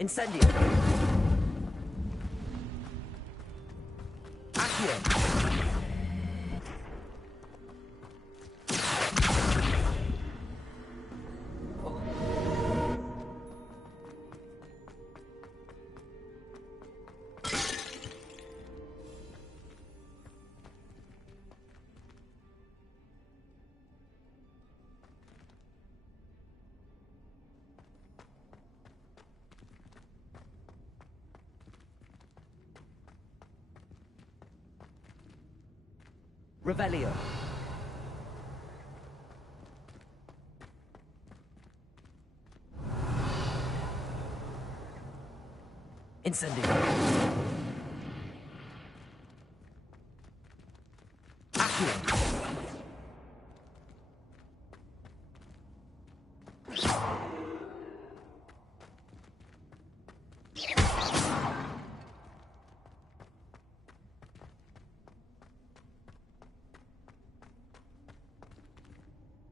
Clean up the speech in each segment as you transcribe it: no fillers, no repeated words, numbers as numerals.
Incendio. Accio. Revelio. Incendio. Accio.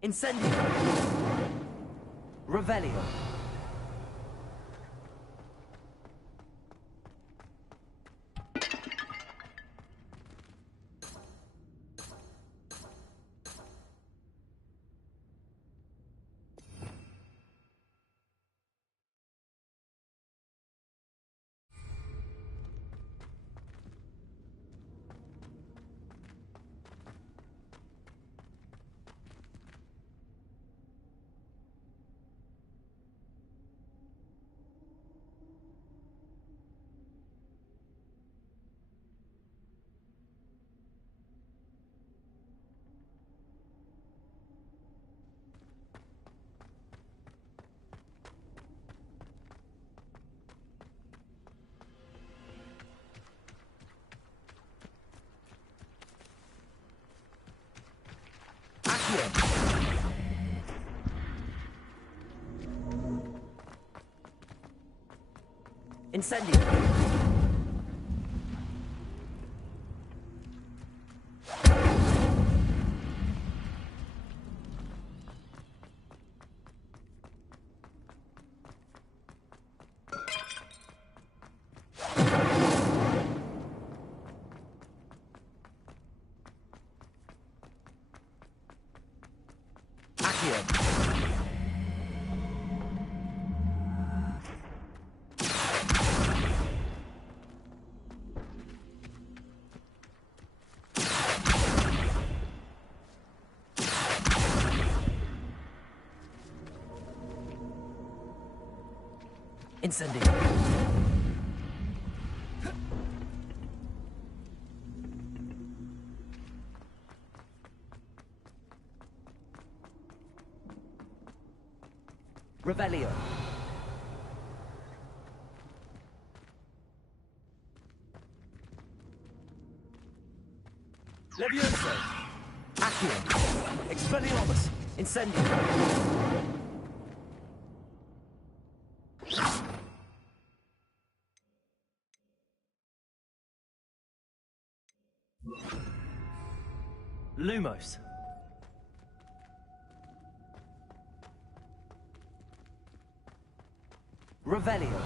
Incendio. Revelio. Incendio. Accio. Incendio. Revelio. Levioso. Accio. Expelliarmus. Incendio. Lumos. Revelio.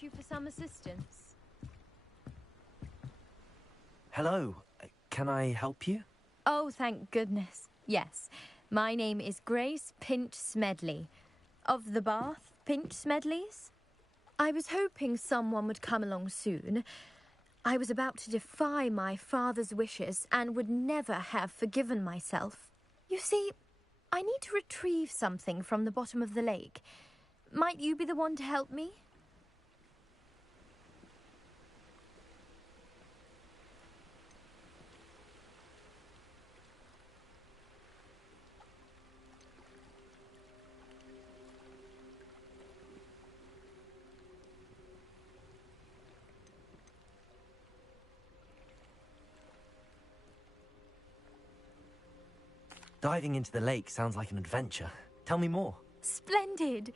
You for some assistance. Hello. Can I help you? Oh, thank goodness. Yes. My name is Grace Pinch Smedley. Of the Bath Pinch Smedleys. I was hoping someone would come along soon. I was about to defy my father's wishes and would never have forgiven myself. You see, I need to retrieve something from the bottom of the lake. Might you be the one to help me? Diving into the lake sounds like an adventure. Tell me more. Splendid!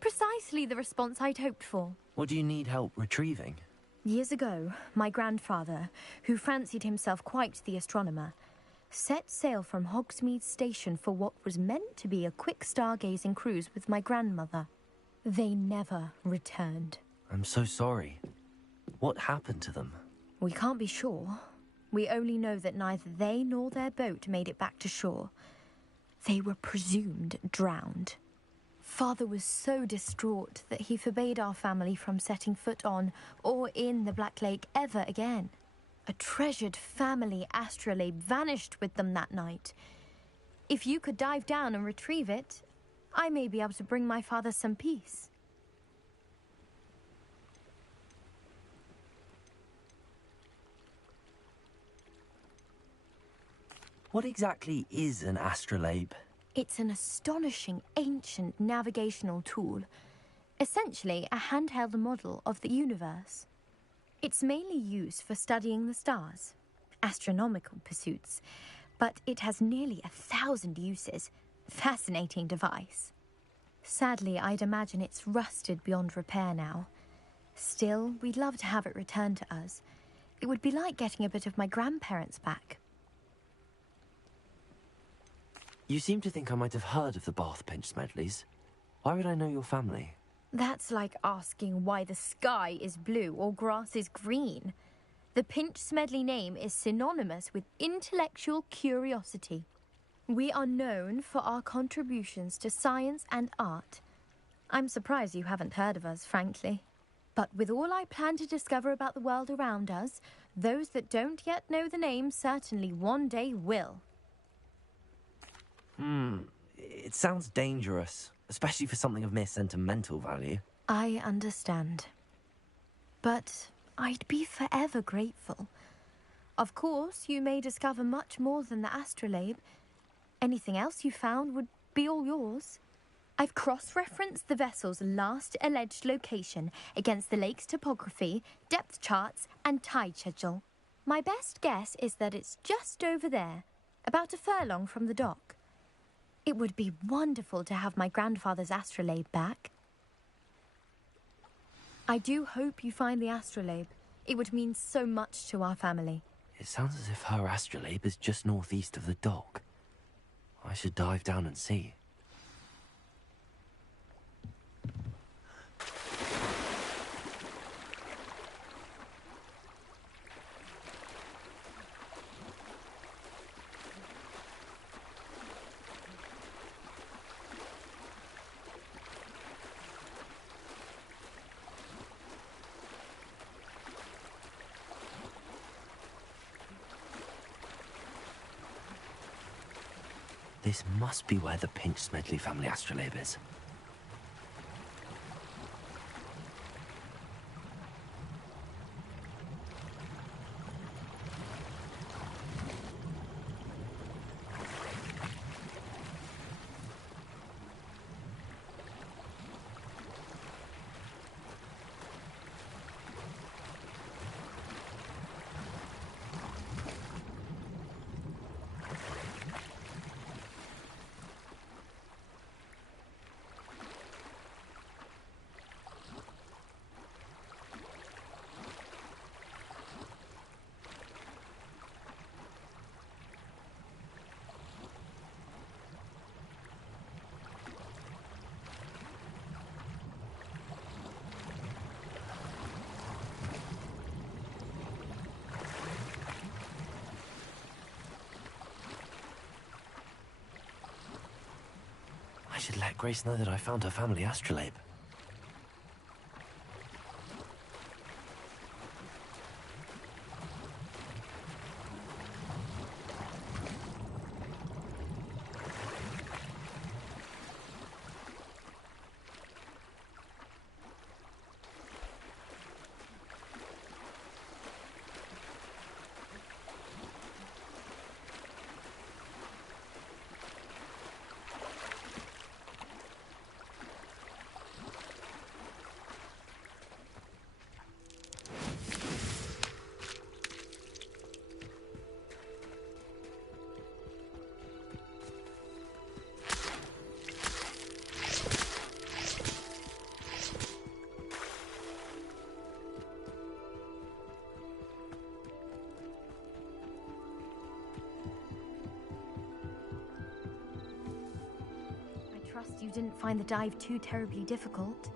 Precisely the response I'd hoped for. What do you need help retrieving? Years ago, my grandfather, who fancied himself quite the astronomer, set sail from Hogsmeade Station for what was meant to be a quick stargazing cruise with my grandmother. They never returned. I'm so sorry. What happened to them? We can't be sure. We only know that neither they nor their boat made it back to shore. They were presumed drowned. Father was so distraught that he forbade our family from setting foot on or in the Black Lake ever again. A treasured family astrolabe vanished with them that night. If you could dive down and retrieve it, I may be able to bring my father some peace. What exactly is an astrolabe? It's an astonishing ancient navigational tool, essentially a handheld model of the universe. It's mainly used for studying the stars, astronomical pursuits, but it has nearly 1,000 uses. Fascinating device. Sadly, I'd imagine it's rusted beyond repair now. Still, we'd love to have it returned to us. It would be like getting a bit of my grandparents back. You seem to think I might have heard of the Bath Pinch Smedleys. Why would I know your family? That's like asking why the sky is blue or grass is green. The Pinch Smedley name is synonymous with intellectual curiosity. We are known for our contributions to science and art. I'm surprised you haven't heard of us, frankly. But with all I plan to discover about the world around us, those that don't yet know the name certainly one day will. It sounds dangerous, especially for something of mere sentimental value. I understand. But I'd be forever grateful. Of course, you may discover much more than the astrolabe. Anything else you found would be all yours. I've cross-referenced the vessel's last alleged location against the lake's topography, depth charts, and tide schedule. My best guess is that it's just over there, about a furlong from the dock. It would be wonderful to have my grandfather's astrolabe back. I do hope you find the astrolabe. It would mean so much to our family. It sounds as if her astrolabe is just northeast of the dock. I should dive down and see. This must be where the Pinch Smedley family astrolabe is. I should let Grace know that I found her family astrolabe. trust you didn't find the dive too terribly difficult.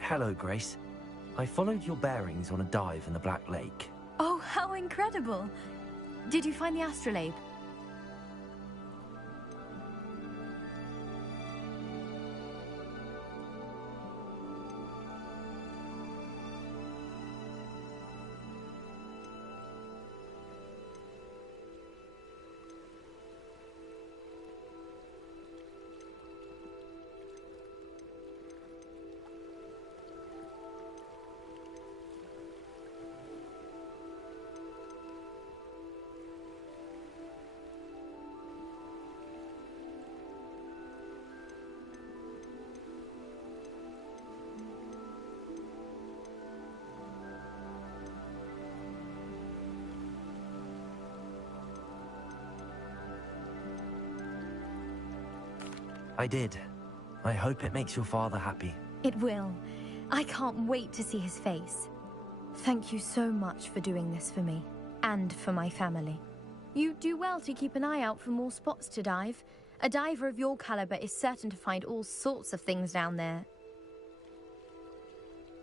Hello, Grace. I followed your bearings on a dive in the Black Lake. Oh, how incredible! Did you find the astrolabe? I did. I hope it makes your father happy. It will. I can't wait to see his face. Thank you so much for doing this for me, and for my family. You do well to keep an eye out for more spots to dive. A diver of your caliber is certain to find all sorts of things down there.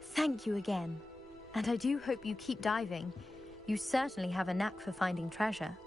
Thank you again. And I do hope you keep diving. You certainly have a knack for finding treasure.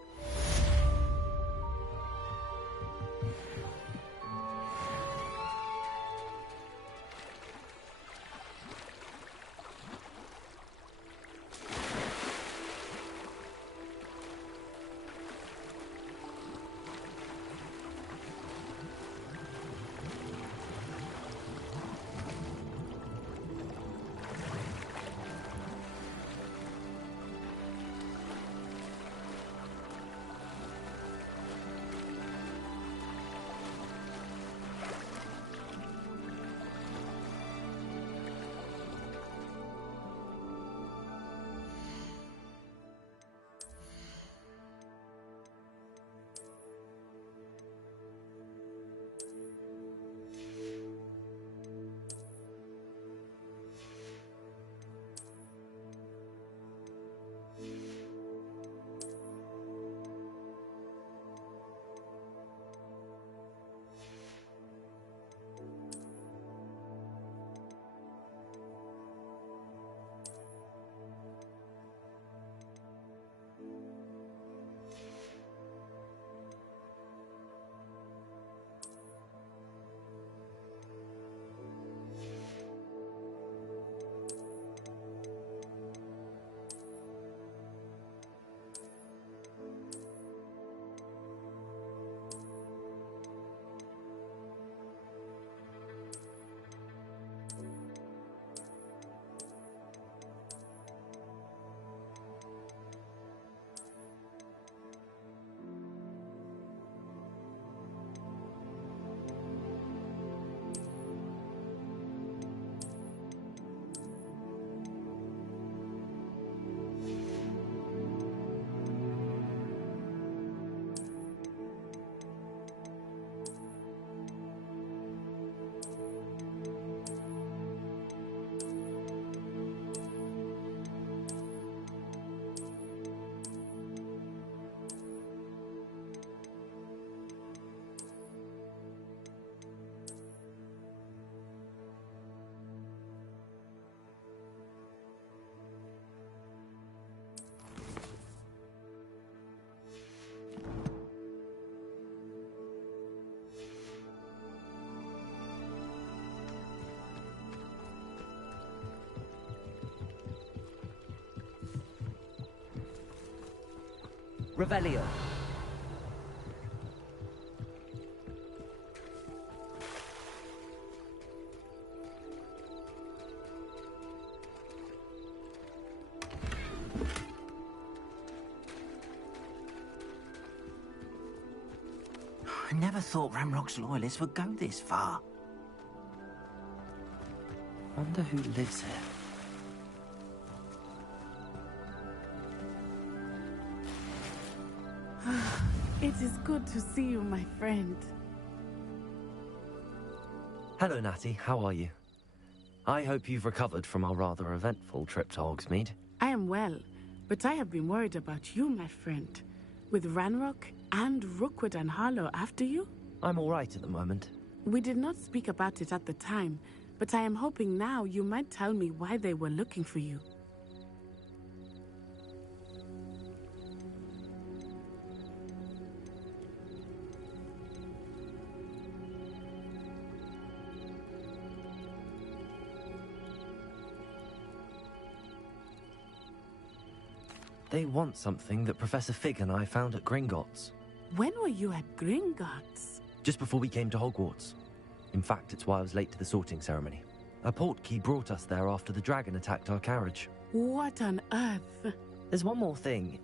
Revelio. I never thought Ramrock's loyalists would go this far. Wonder who lives here. It is good to see you, my friend. Hello, Natty. How are you? I hope you've recovered from our rather eventful trip to Hogsmeade. I am well, but I have been worried about you, my friend. With Ranrock and Rookwood and Harlow after you? I'm all right at the moment. We did not speak about it at the time, but I am hoping now you might tell me why they were looking for you. They want something that Professor Fig and I found at Gringotts. When were you at Gringotts? Just before we came to Hogwarts. In fact, it's why I was late to the sorting ceremony. A portkey brought us there after the dragon attacked our carriage. What on earth? There's one more thing.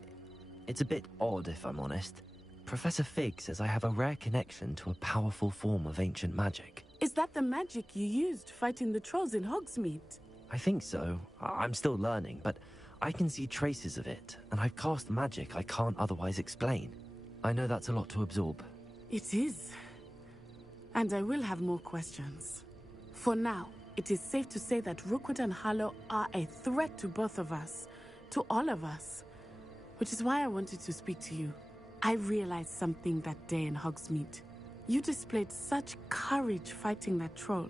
It's a bit odd, if I'm honest. Professor Fig says I have a rare connection to a powerful form of ancient magic. Is that the magic you used fighting the trolls in Hogsmeade? I think so. I'm still learning, but I can see traces of it, and I've cast magic I can't otherwise explain. I know that's a lot to absorb. It is. And I will have more questions. For now, it is safe to say that Rookwood and Harlow are a threat to both of us, to all of us. Which is why I wanted to speak to you. I realized something that day in Hogsmeade. You displayed such courage fighting that troll,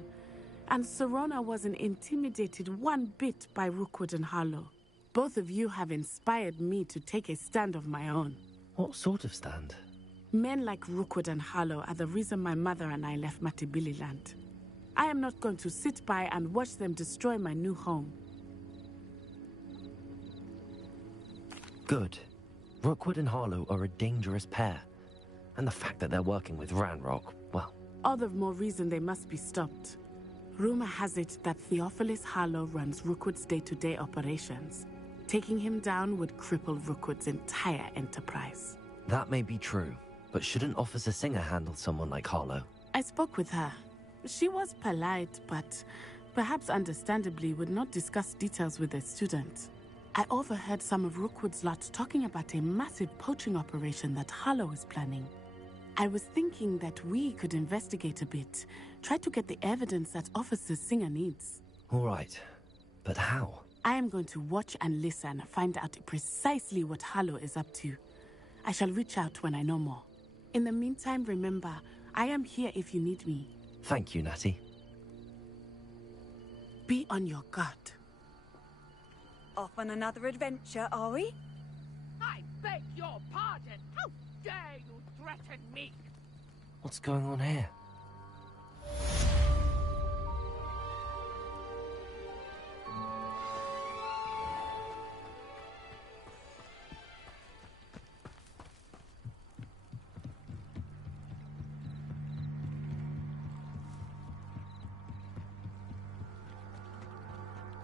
and Serona wasn't intimidated one bit by Rookwood and Harlow. Both of you have inspired me to take a stand of my own. What sort of stand? Men like Rookwood and Harlow are the reason my mother and I left Matibili land. I am not going to sit by and watch them destroy my new home. Good. Rookwood and Harlow are a dangerous pair. And the fact that they're working with Ranrock, well... All the more reason they must be stopped. Rumor has it that Theophilus Harlow runs Rookwood's day-to-day operations. Taking him down would cripple Rookwood's entire enterprise. That may be true, but shouldn't Officer Singer handle someone like Harlow? I spoke with her. She was polite, but perhaps understandably would not discuss details with a student. I overheard some of Rookwood's lot talking about a massive poaching operation that Harlow is planning. I was thinking that we could investigate a bit, try to get the evidence that Officer Singer needs. All right, but how? I am going to watch and listen, find out precisely what Harlow is up to. I shall reach out when I know more. In the meantime, remember, I am here if you need me. Thank you, Natty. Be on your guard. Off on another adventure, are we? I beg your pardon! How dare you threaten me? What's going on here?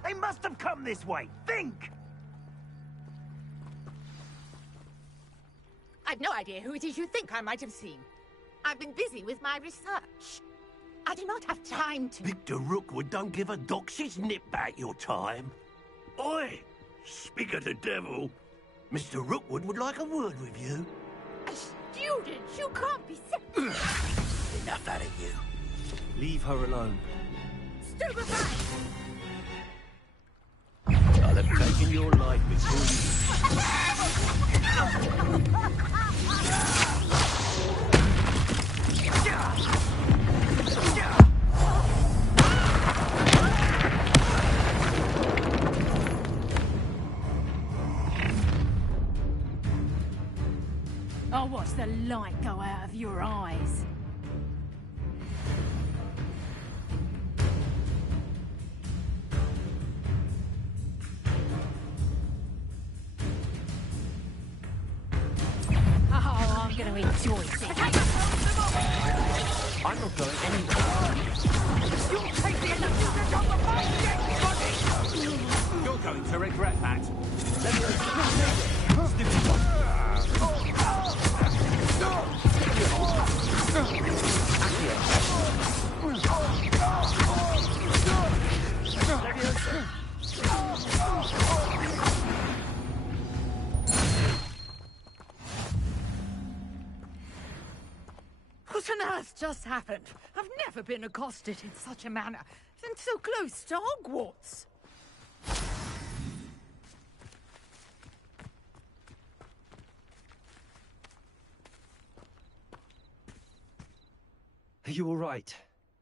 They must have come this way. Think! I've no idea who it is you think I might have seen. I've been busy with my research. I do not have time to... Victor Rookwood don't give a doxy's nip back your time. Oi! Speak of the devil. Mr. Rookwood would like a word with you. A student? You can't be Enough out of you. Leave her alone. stupefied! I'll have taken your life before you... I'll watch the light go out of your eyes. Oh, I'm gonna enjoy this. I'm not going anywhere. You'll take the illusion of the body! You're going to regret that. What on earth just happened? I've never been accosted in such a manner, and so close to Hogwarts. Are you all right?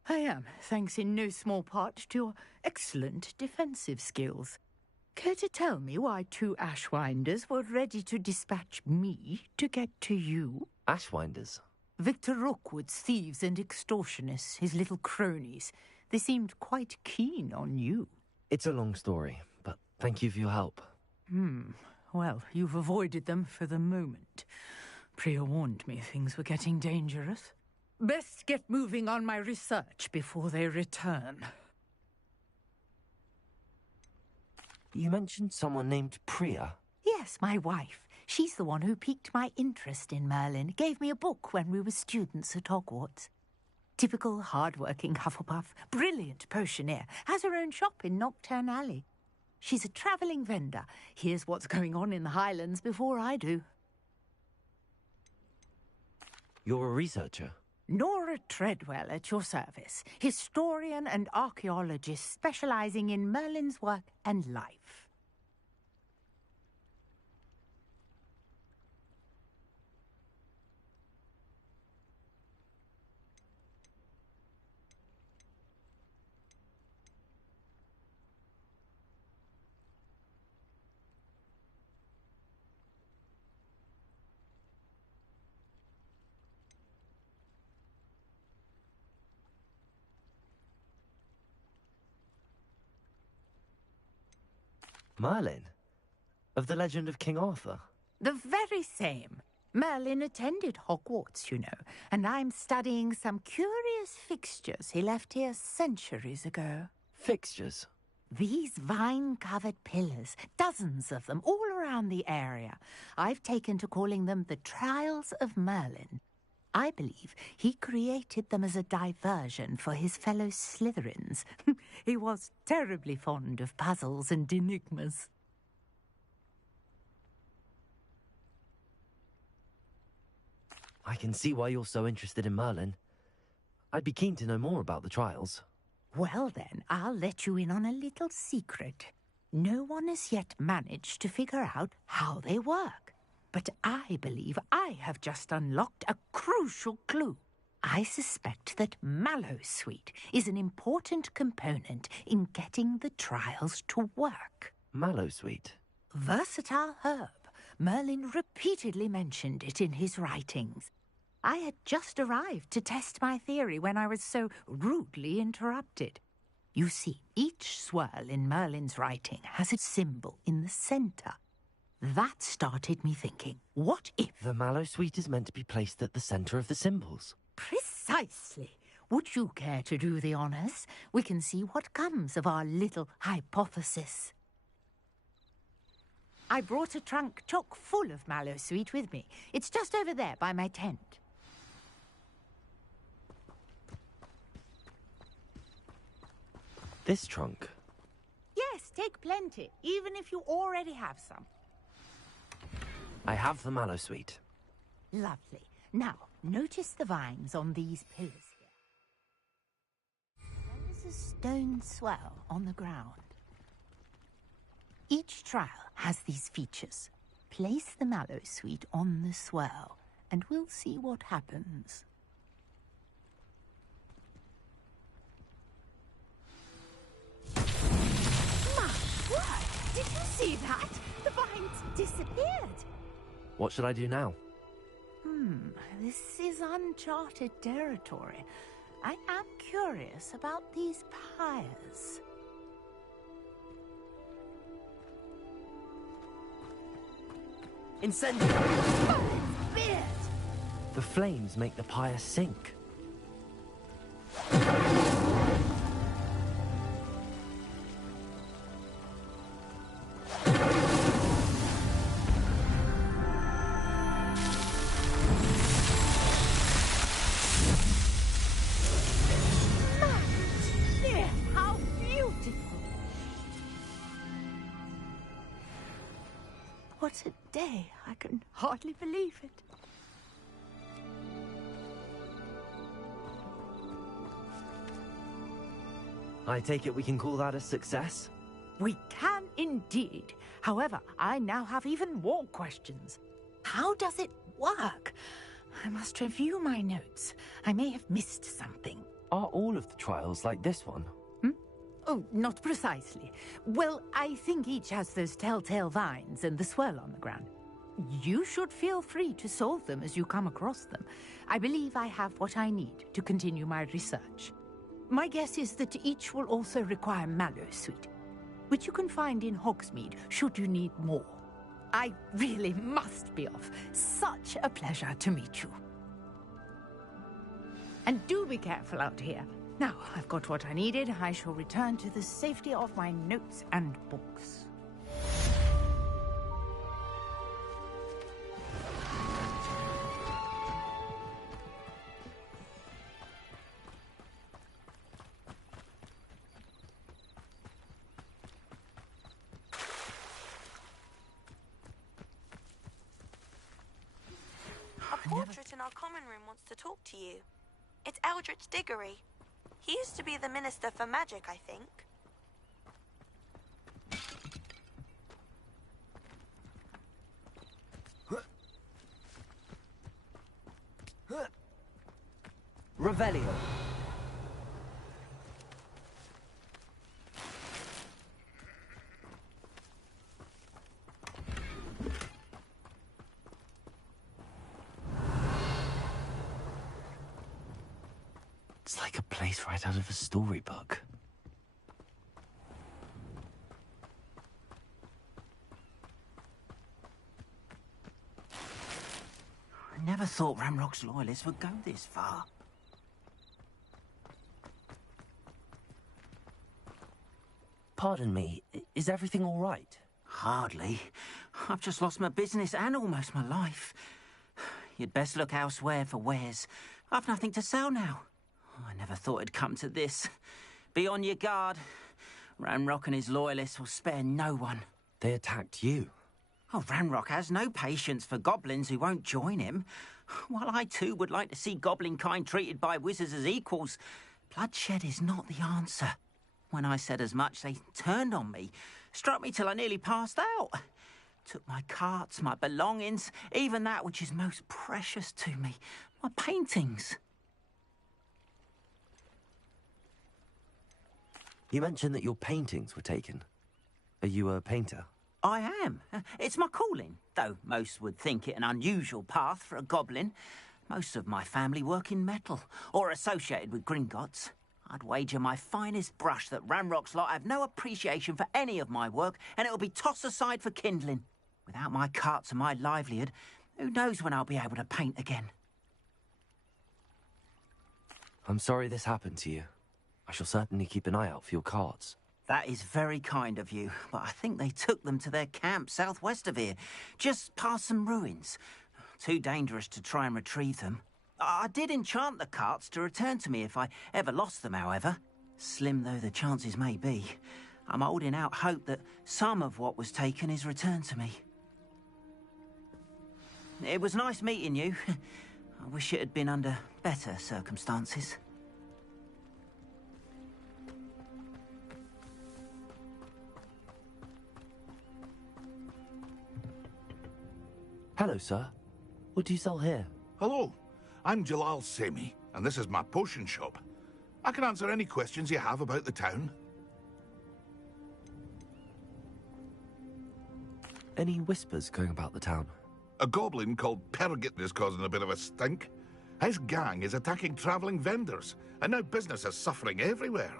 I am, thanks in no small part to your excellent defensive skills. Care to tell me why 2 Ashwinders were ready to dispatch me to get to you? Ashwinders? Victor Rookwood's thieves and extortionists, his little cronies. They seemed quite keen on you. It's a long story, but thank you for your help. Well, you've avoided them for the moment. Priya warned me things were getting dangerous. Best get moving on my research before they return. You mentioned someone named Priya. Yes, my wife. She's the one who piqued my interest in Merlin. Gave me a book when we were students at Hogwarts. Typical hard-working Hufflepuff, brilliant potioneer, has her own shop in Nocturne Alley. She's a travelling vendor. Hears what's going on in the Highlands before I do. You're a researcher? Nora Treadwell at your service, historian and archaeologist specialising in Merlin's work and life. Merlin? Of the legend of King Arthur? The very same. Merlin attended Hogwarts, you know, and I'm studying some curious fixtures he left here centuries ago. Fixtures? These vine-covered pillars, dozens of them, all around the area. I've taken to calling them the Trials of Merlin. I believe he created them as a diversion for his fellow Slytherins. He was terribly fond of puzzles and enigmas. I can see why you're so interested in Merlin. I'd be keen to know more about the trials. Well then, I'll let you in on a little secret. No one has yet managed to figure out how they work. But I believe I have just unlocked a crucial clue. I suspect that Mallowsweet is an important component in getting the trials to work. Mallowsweet? Versatile herb. Merlin repeatedly mentioned it in his writings. I had just arrived to test my theory when I was so rudely interrupted. You see, each swirl in Merlin's writing has a symbol in the centre. That started me thinking, what if... The Mallowsweet is meant to be placed at the centre of the symbols. Precisely. Would you care to do the honours? We can see what comes of our little hypothesis. I brought a trunk chock full of Mallowsweet with me. It's just over there by my tent. This trunk? Yes, take plenty, even if you already have some. I have the Mallowsweet. Lovely. Now, notice the vines on these pillars here. There is a stone swell on the ground. Each trial has these features. Place the Mallowsweet on the swell, and we'll see what happens. My word! Did you see that? The vines disappeared. What should I do now? This is uncharted territory. I am curious about these pyres. Incendio! Oh, it's beard! The flames make the pyre sink. What a day. I can hardly believe it. I take it we can call that a success? We can indeed. However, I now have even more questions. How does it work? I must review my notes. I may have missed something. Are all of the trials like this one? Oh, not precisely. Well, I think each has those telltale vines and the swirl on the ground. You should feel free to solve them as you come across them. I believe I have what I need to continue my research. My guess is that each will also require mallowsweet, which you can find in Hogsmeade should you need more. I really must be off. Such a pleasure to meet you. And do be careful out here. Now, I've got what I needed. I shall return to the safety of my notes and books. A portrait in our common room wants to talk to you. It's Eldritch Diggory. He used to be the Minister for Magic, I think. Revelio. It's like a place right out of a storybook. I never thought Ramrock's loyalists would go this far. Pardon me, is everything all right? Hardly. I've just lost my business and almost my life. You'd best look elsewhere for wares. I've nothing to sell now. I never thought it'd come to this. Be on your guard. Ranrock and his loyalists will spare no one. They attacked you. Oh, Ranrock has no patience for goblins who won't join him. While I too would like to see goblin kind treated by wizards as equals, bloodshed is not the answer. When I said as much, they turned on me, struck me till I nearly passed out. Took my carts, my belongings, even that which is most precious to me, my paintings. You mentioned that your paintings were taken. Are you a painter? I am. It's my calling, though most would think it an unusual path for a goblin. Most of my family work in metal, or associated with Gringotts. I'd wager my finest brush that Ranrock's lot have no appreciation for any of my work, and it'll be tossed aside for kindling. Without my carts and my livelihood, who knows when I'll be able to paint again? I'm sorry this happened to you. I shall certainly keep an eye out for your carts. That is very kind of you, but I think they took them to their camp southwest of here, just past some ruins. Too dangerous to try and retrieve them. I did enchant the carts to return to me if I ever lost them, however. Slim though the chances may be, I'm holding out hope that some of what was taken is returned to me. It was nice meeting you. I wish it had been under better circumstances. Hello, sir. What do you sell here? Hello, I'm Jalal Semi, and this is my potion shop. I can answer any questions you have about the town. Any whispers going about the town? A goblin called Pergit is causing a bit of a stink. His gang is attacking travelling vendors, and now business is suffering everywhere.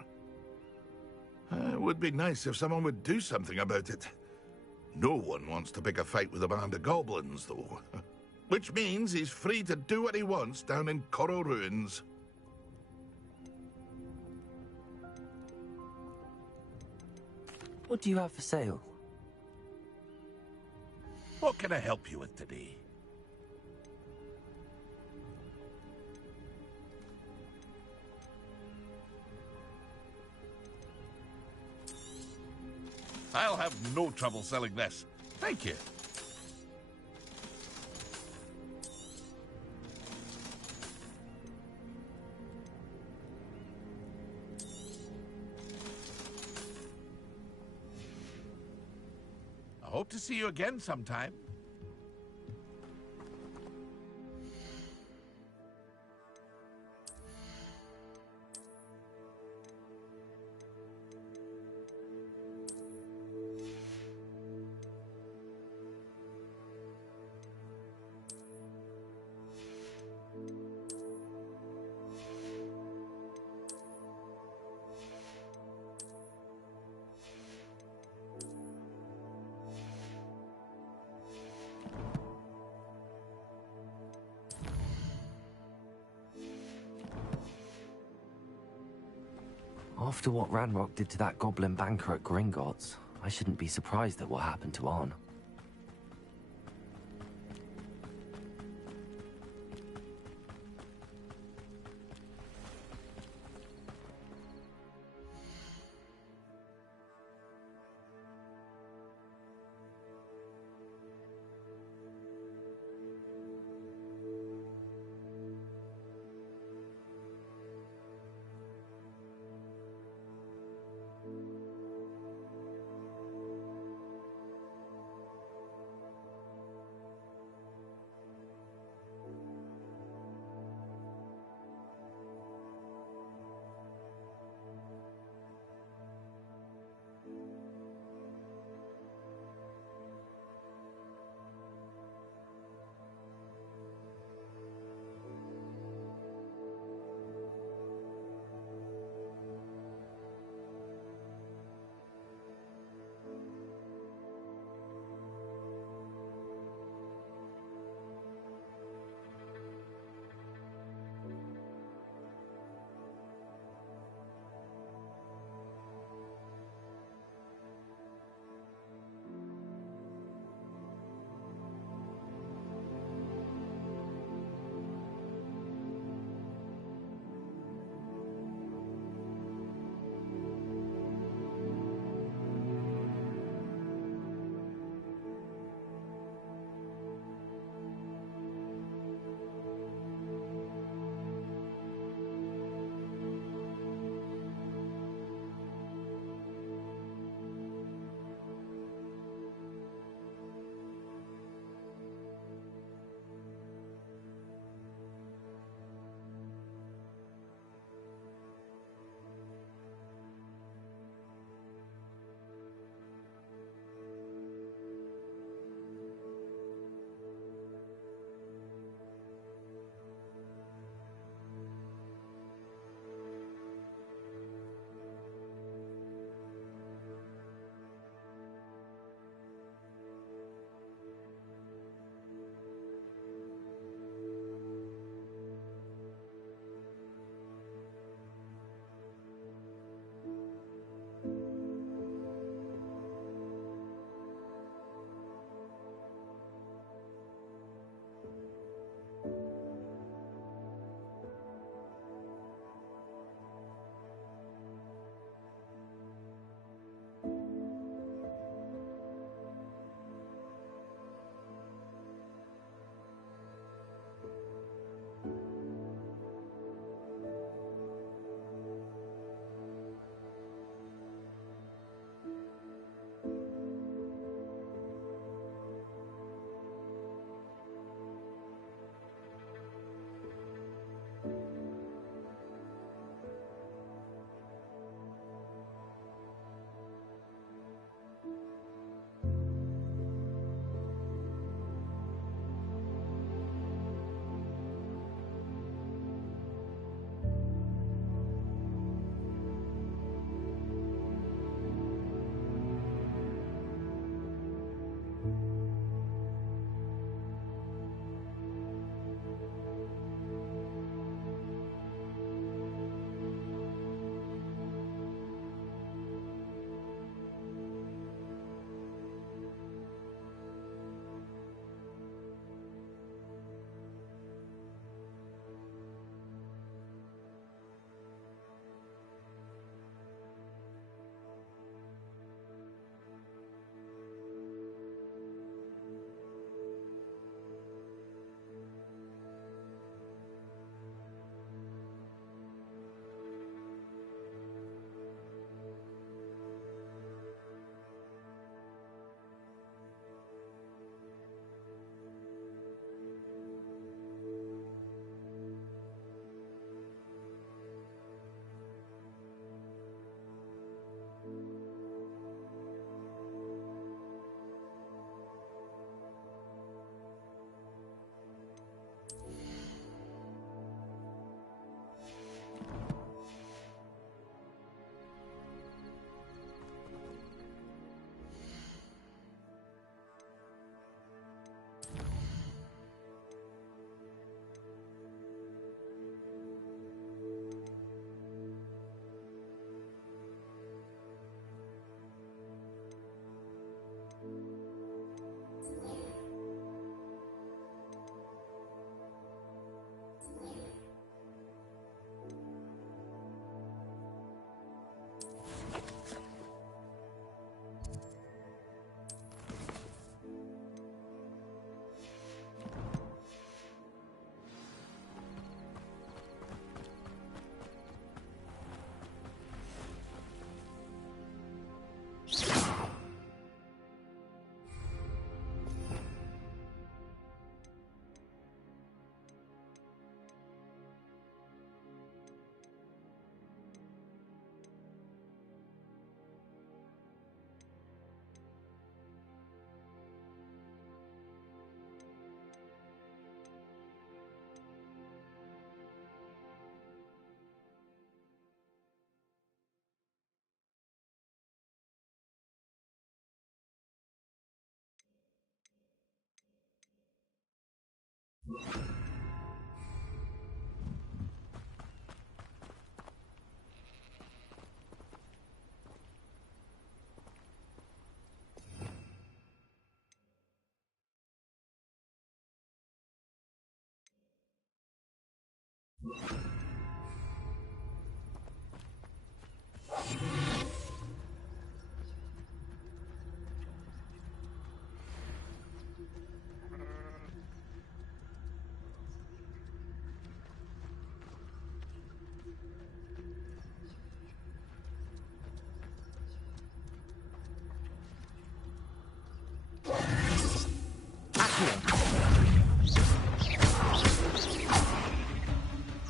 It would be nice if someone would do something about it. No one wants to pick a fight with a band of goblins, though. Which means he's free to do what he wants down in Coral Ruins. What do you have for sale? What can I help you with today? I'll have no trouble selling this. Thank you. I hope to see you again sometime. After what Ranrock did to that goblin banker at Gringotts, I shouldn't be surprised at what happened to Arn.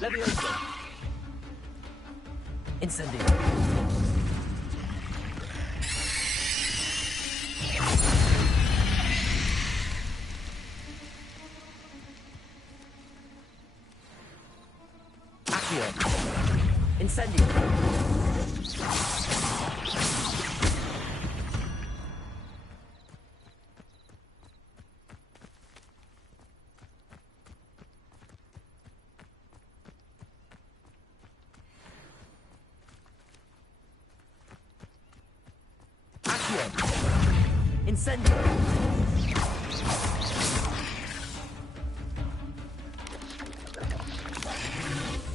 Leviosa. Incendio. Accio. Incendio. Incendio!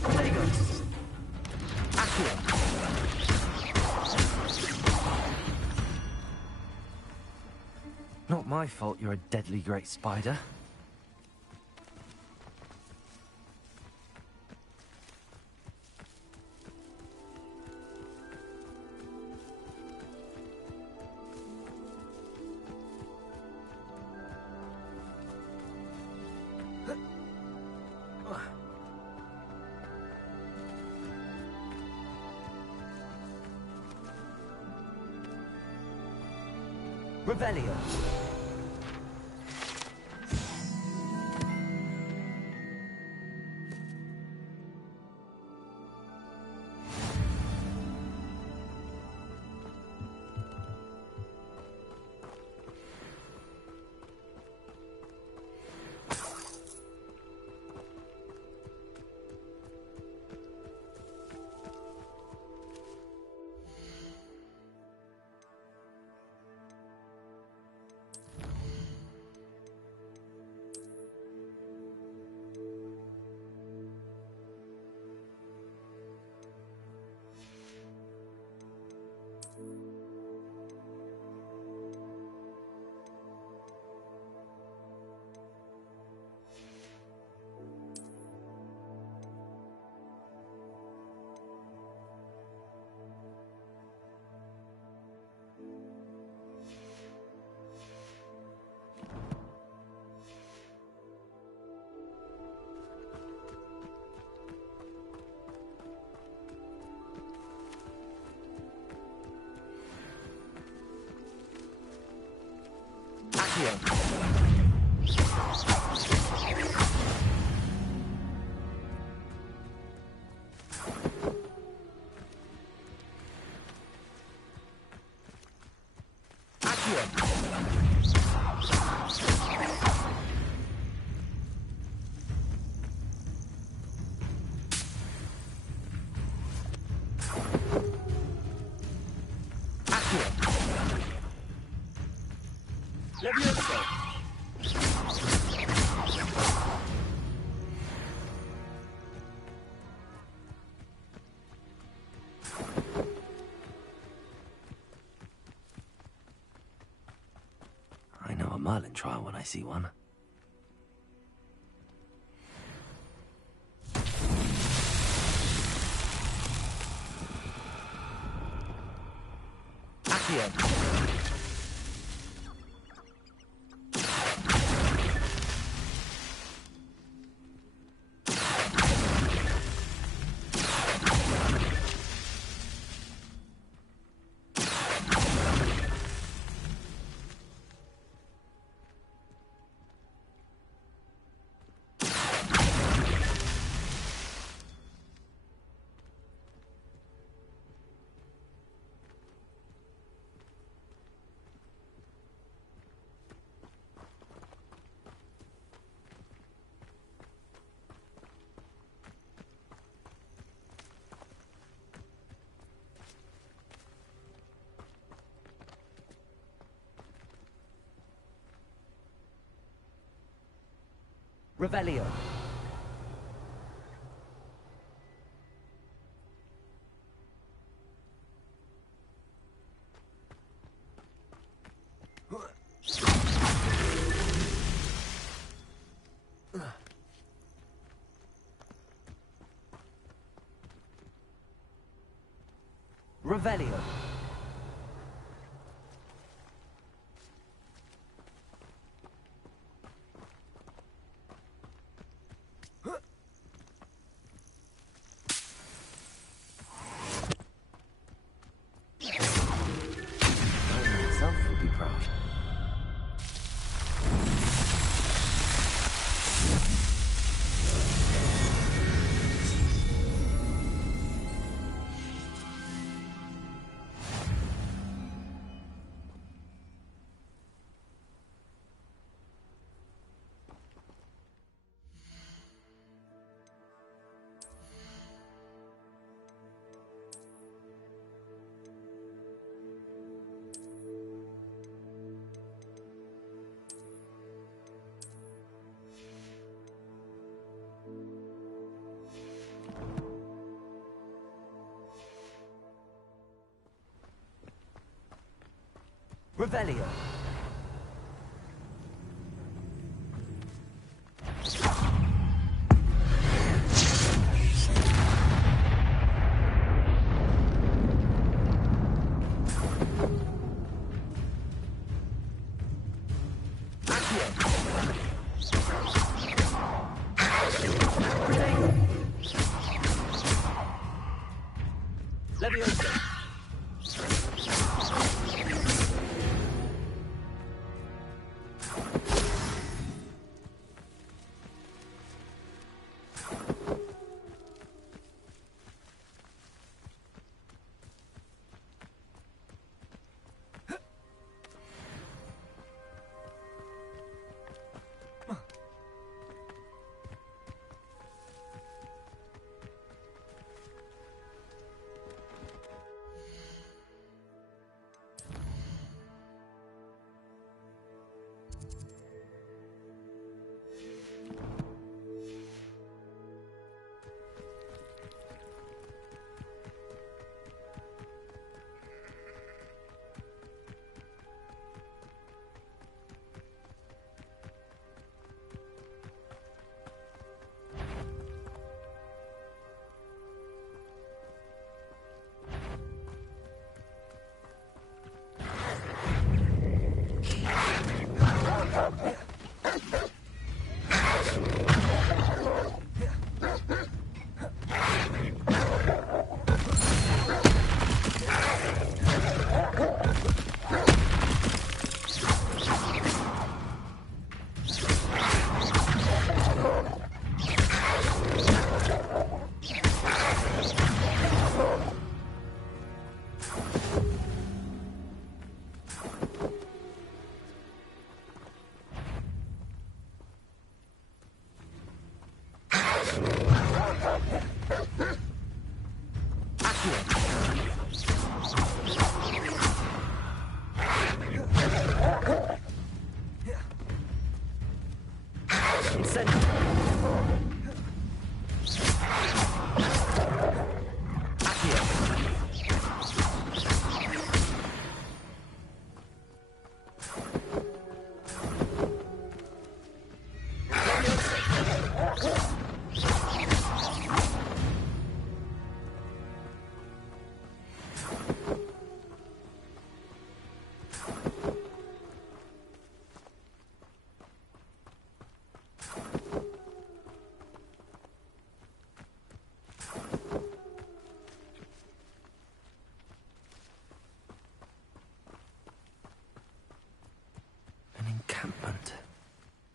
Protego! Accio! Not my fault you're a deadly great spider. Revelio. Accio. Leviosa. I know a Merlin trial when I see one. Accio. Revelio. Revelio. I myself would be proud. Revelio. Leviosa.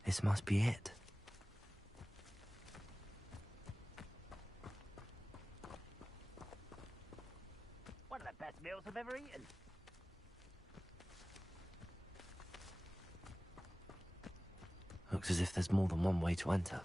This must be it. One of the best meals I've ever eaten. Looks as if there's more than one way to enter.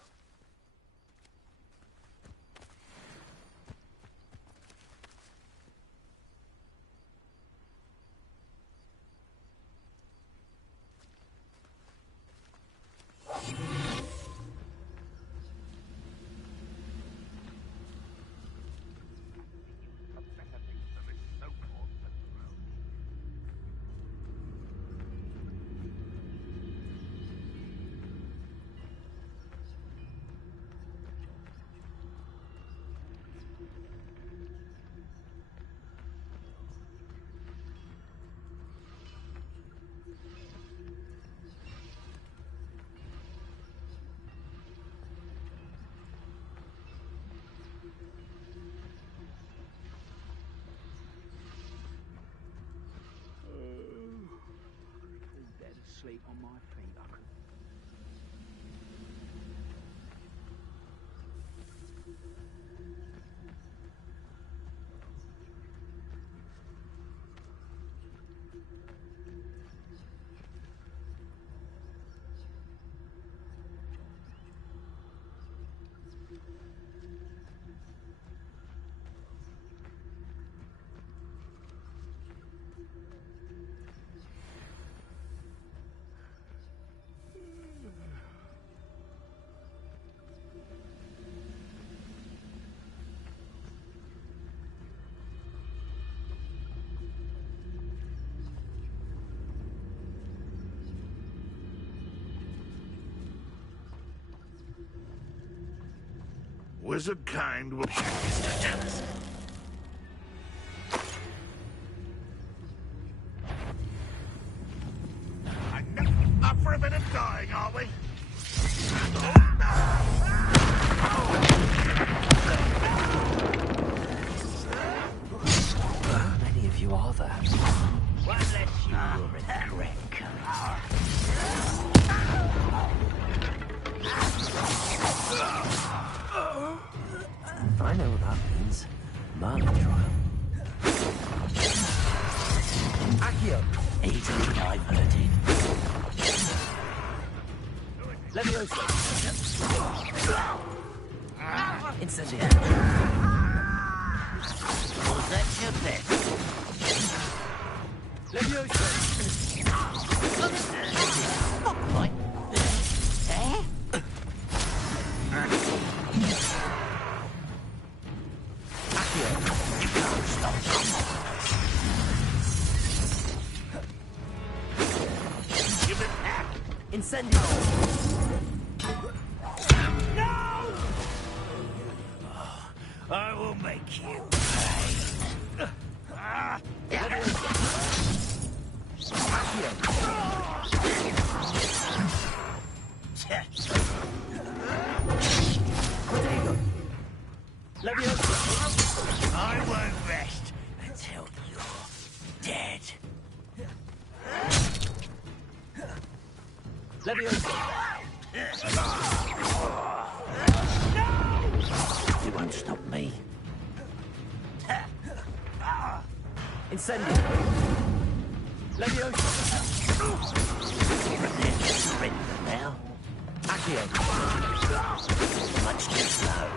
Wizard kind will... Up for a bit of dying, are we? How many of you are there? One less you will regret. I know what that means. Merlin trial. Accio! Easily diverted. Levioso. Incendio. Was that your best? Levioso. Not quite. Incendio. I will make you Levioso. I won't rest until you're dead. Levioso. You won't stop me. Incendio. Levioso. Surrender now. Accio. Much too slow.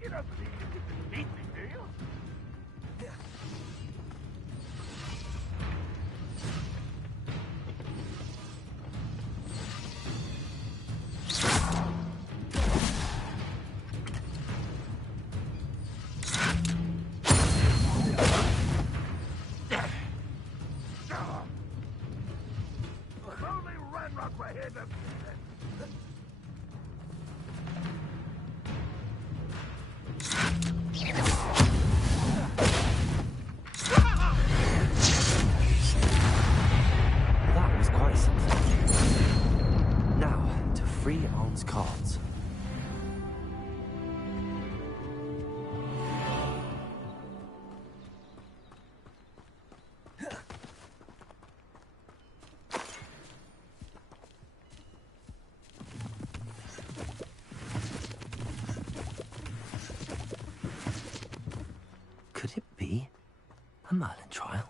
You don't believe you can beat me, do you? If only Ranrock were here to... That was quite something. Now, to free Arn's cards. Could it be a Merlin trial?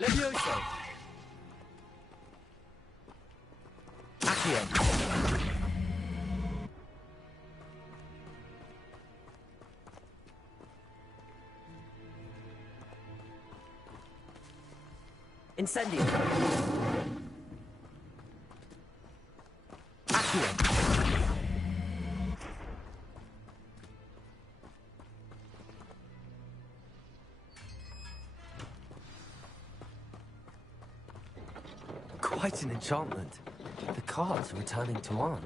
Levioso. Accio. Incendio. Accio. Quite an enchantment. The cards are returning to Arn.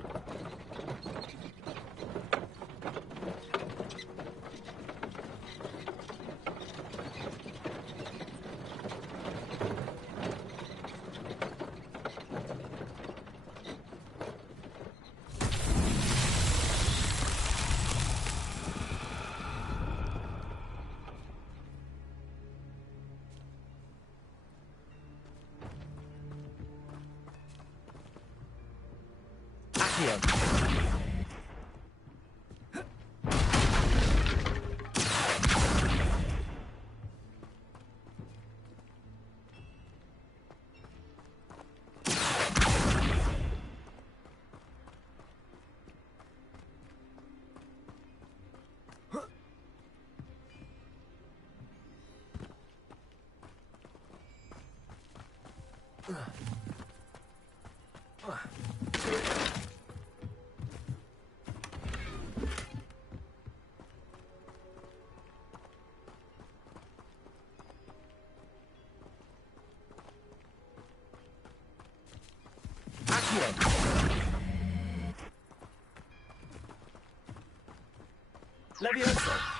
Levioso.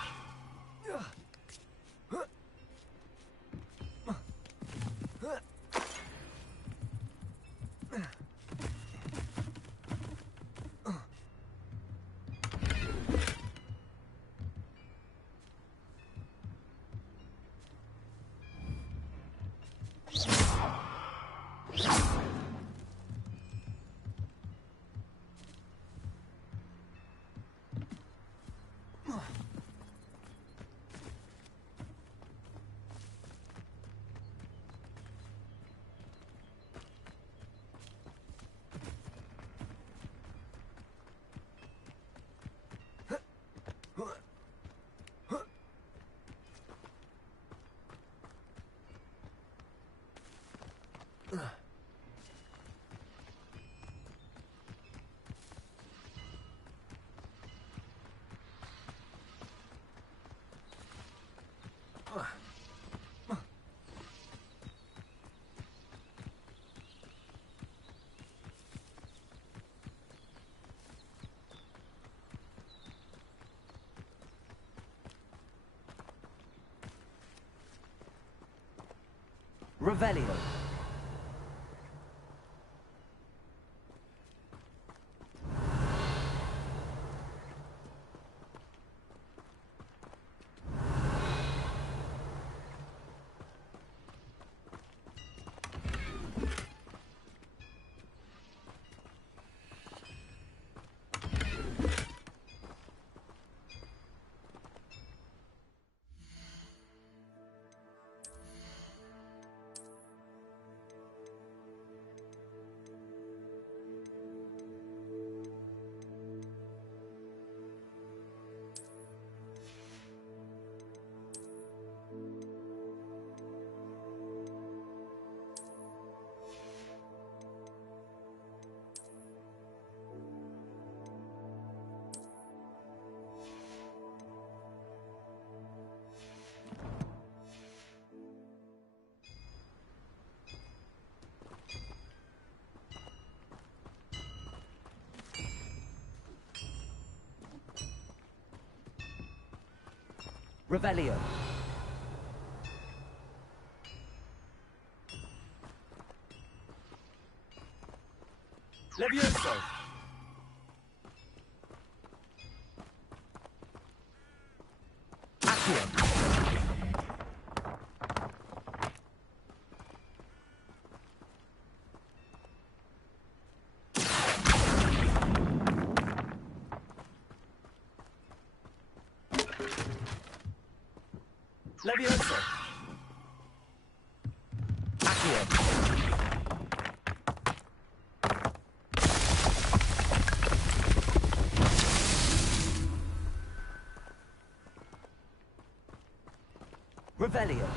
Revelio. Revelio. Levioso. Accio. Levioso. Accio. Revelio.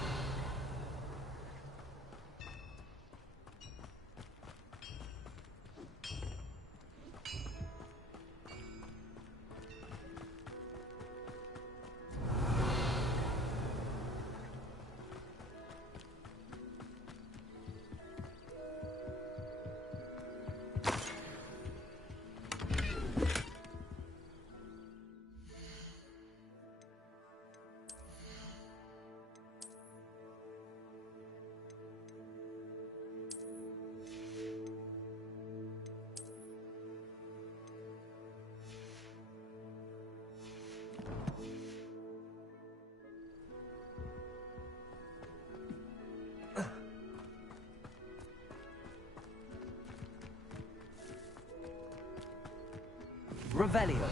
Revelio.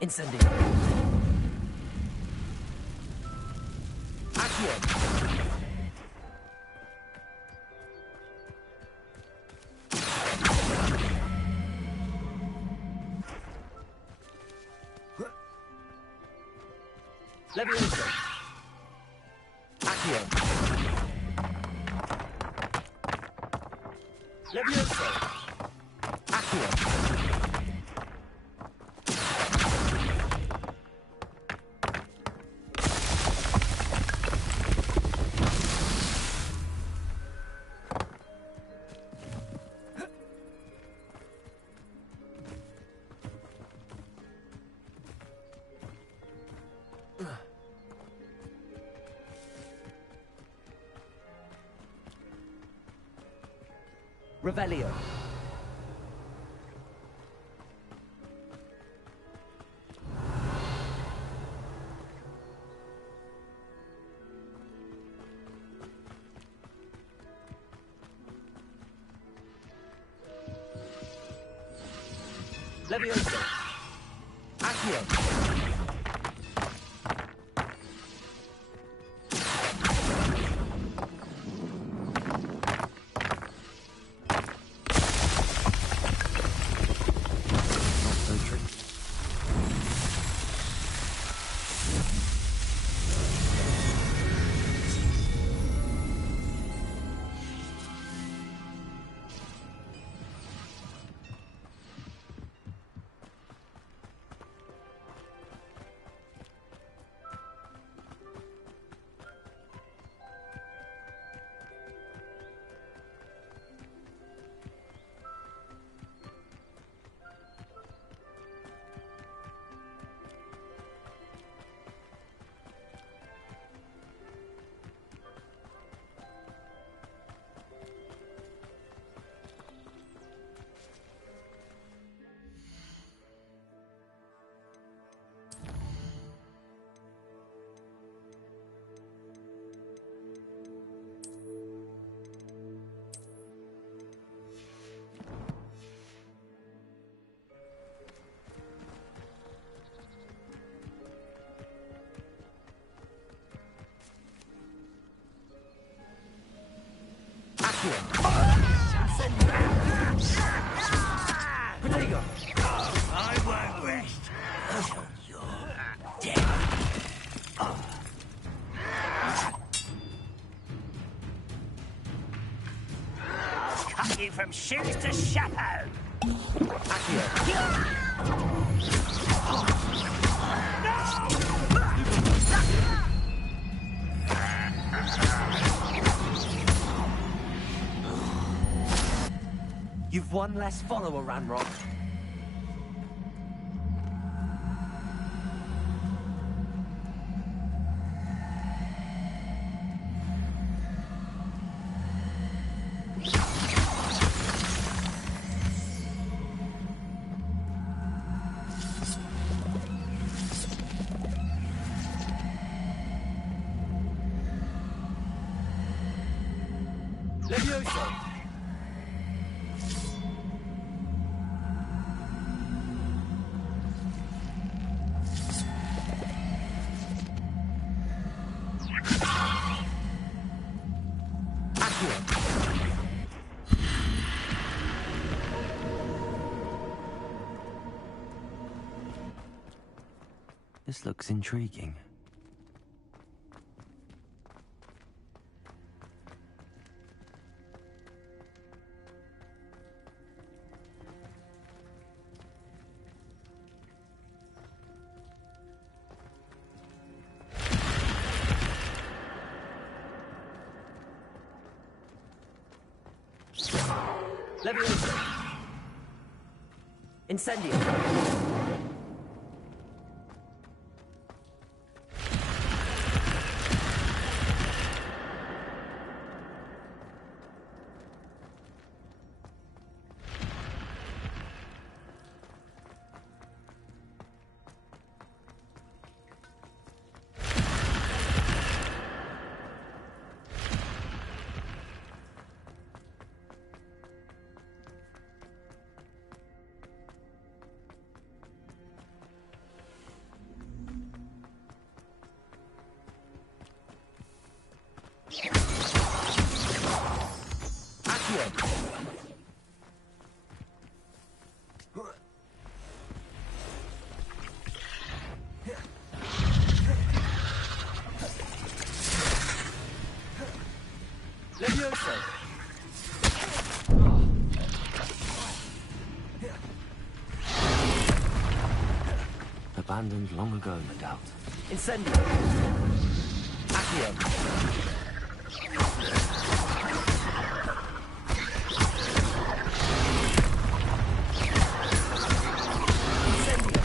Incendio. Accio. Levioso. Accio. Levioso. Accio. Revelio. Levioso. Accio. Protego. I won't rest until you're dead. Cut you from shoes to chapeau. You've one less follower, Ranrock. Levioso. This looks intriguing. Levioso. Incendio. Levioso! Abandoned long ago, no doubt. Incendio! Accio! Incendio!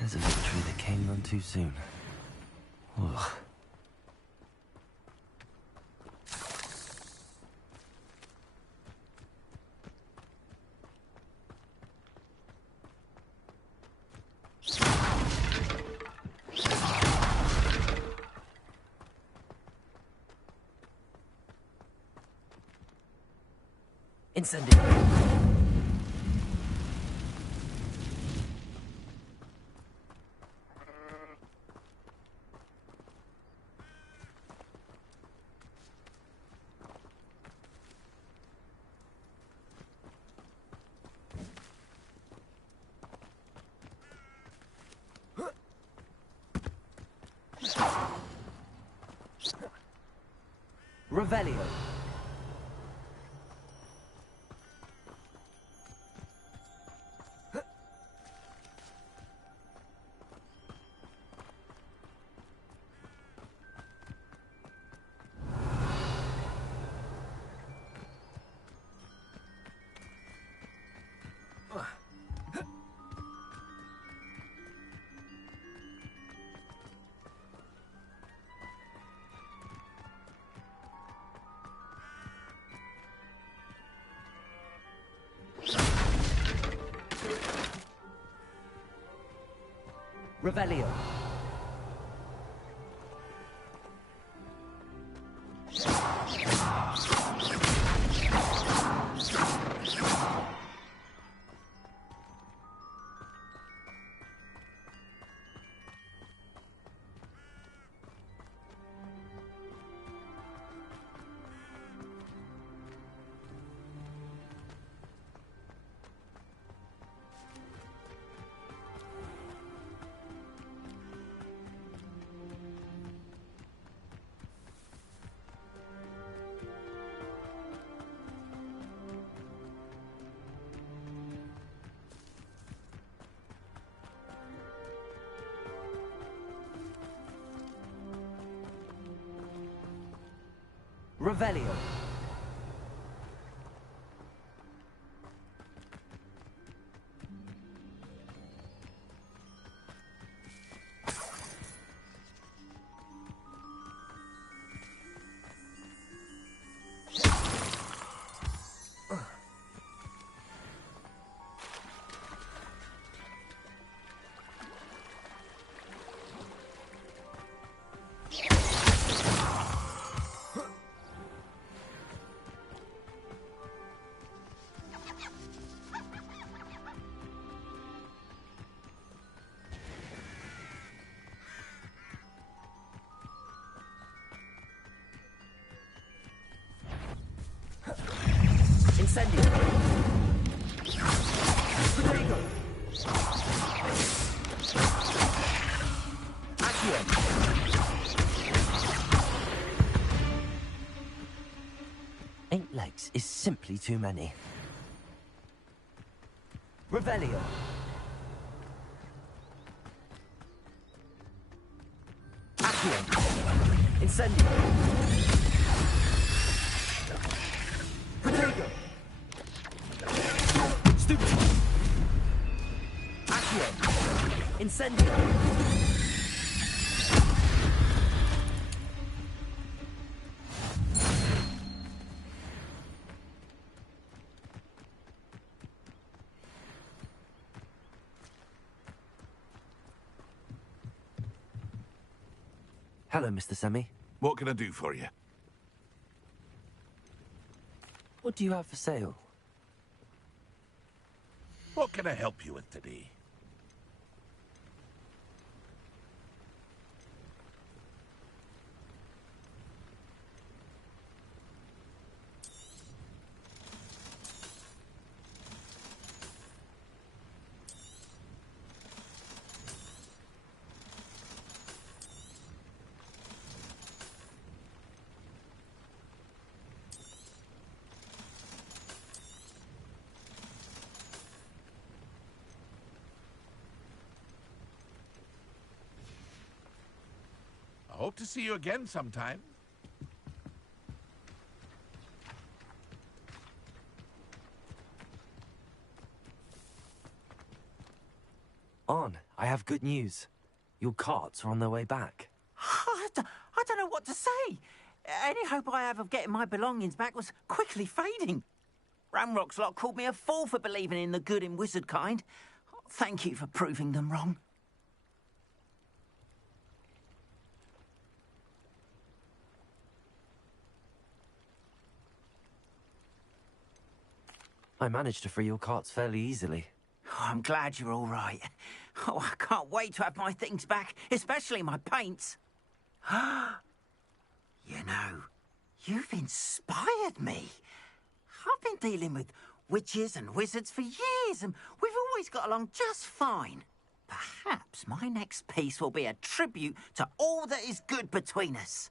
There's a victory that came none too soon. Ugh. Incendio! Revelio! Revelio! Revelio! Incendio! Protego! Accio! Eight legs is simply too many. Revelio! Accio! Incendio! Protego! Stupid! Accio! Incendio! Hello, Mr. Semi. What can I do for you? What do you have for sale? What can I help you with today? Hope to see you again sometime. On, I have good news. Your carts are on their way back. I don't know what to say. Any hope I have of getting my belongings back was quickly fading. Ramrock's lot called me a fool for believing in the good in wizard kind. Thank you for proving them wrong. I managed to free your carts fairly easily. Oh, I'm glad you're all right. Oh, I can't wait to have my things back, especially my paints. You know, you've inspired me. I've been dealing with witches and wizards for years, and we've always got along just fine. Perhaps my next piece will be a tribute to all that is good between us.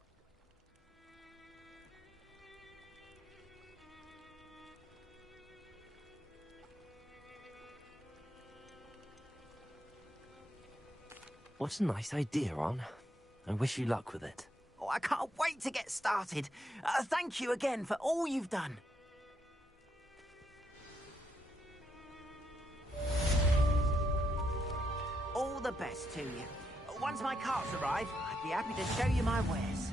What a nice idea, On. I wish you luck with it. Oh, I can't wait to get started. Thank you again for all you've done. All the best to you. Once my carts arrive, I'd be happy to show you my wares.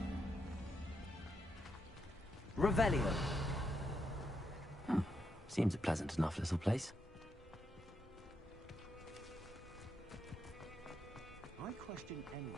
Revelio. Seems a pleasant enough little place. I question anyone.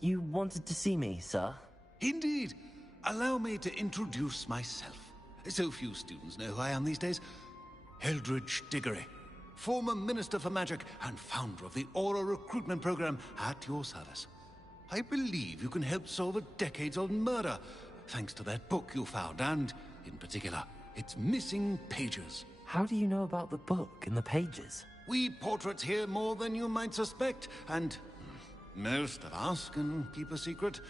You wanted to see me, sir? Indeed. Allow me to introduce myself. So few students know who I am these days. Eldridge Diggory, former Minister for Magic and founder of the Aura Recruitment Program, at your service. I believe you can help solve a decades-old murder, thanks to that book you found, and, in particular, its missing pages. How do you know about the book and the pages? We portraits hear more than you might suspect, and most of us can keep a secret.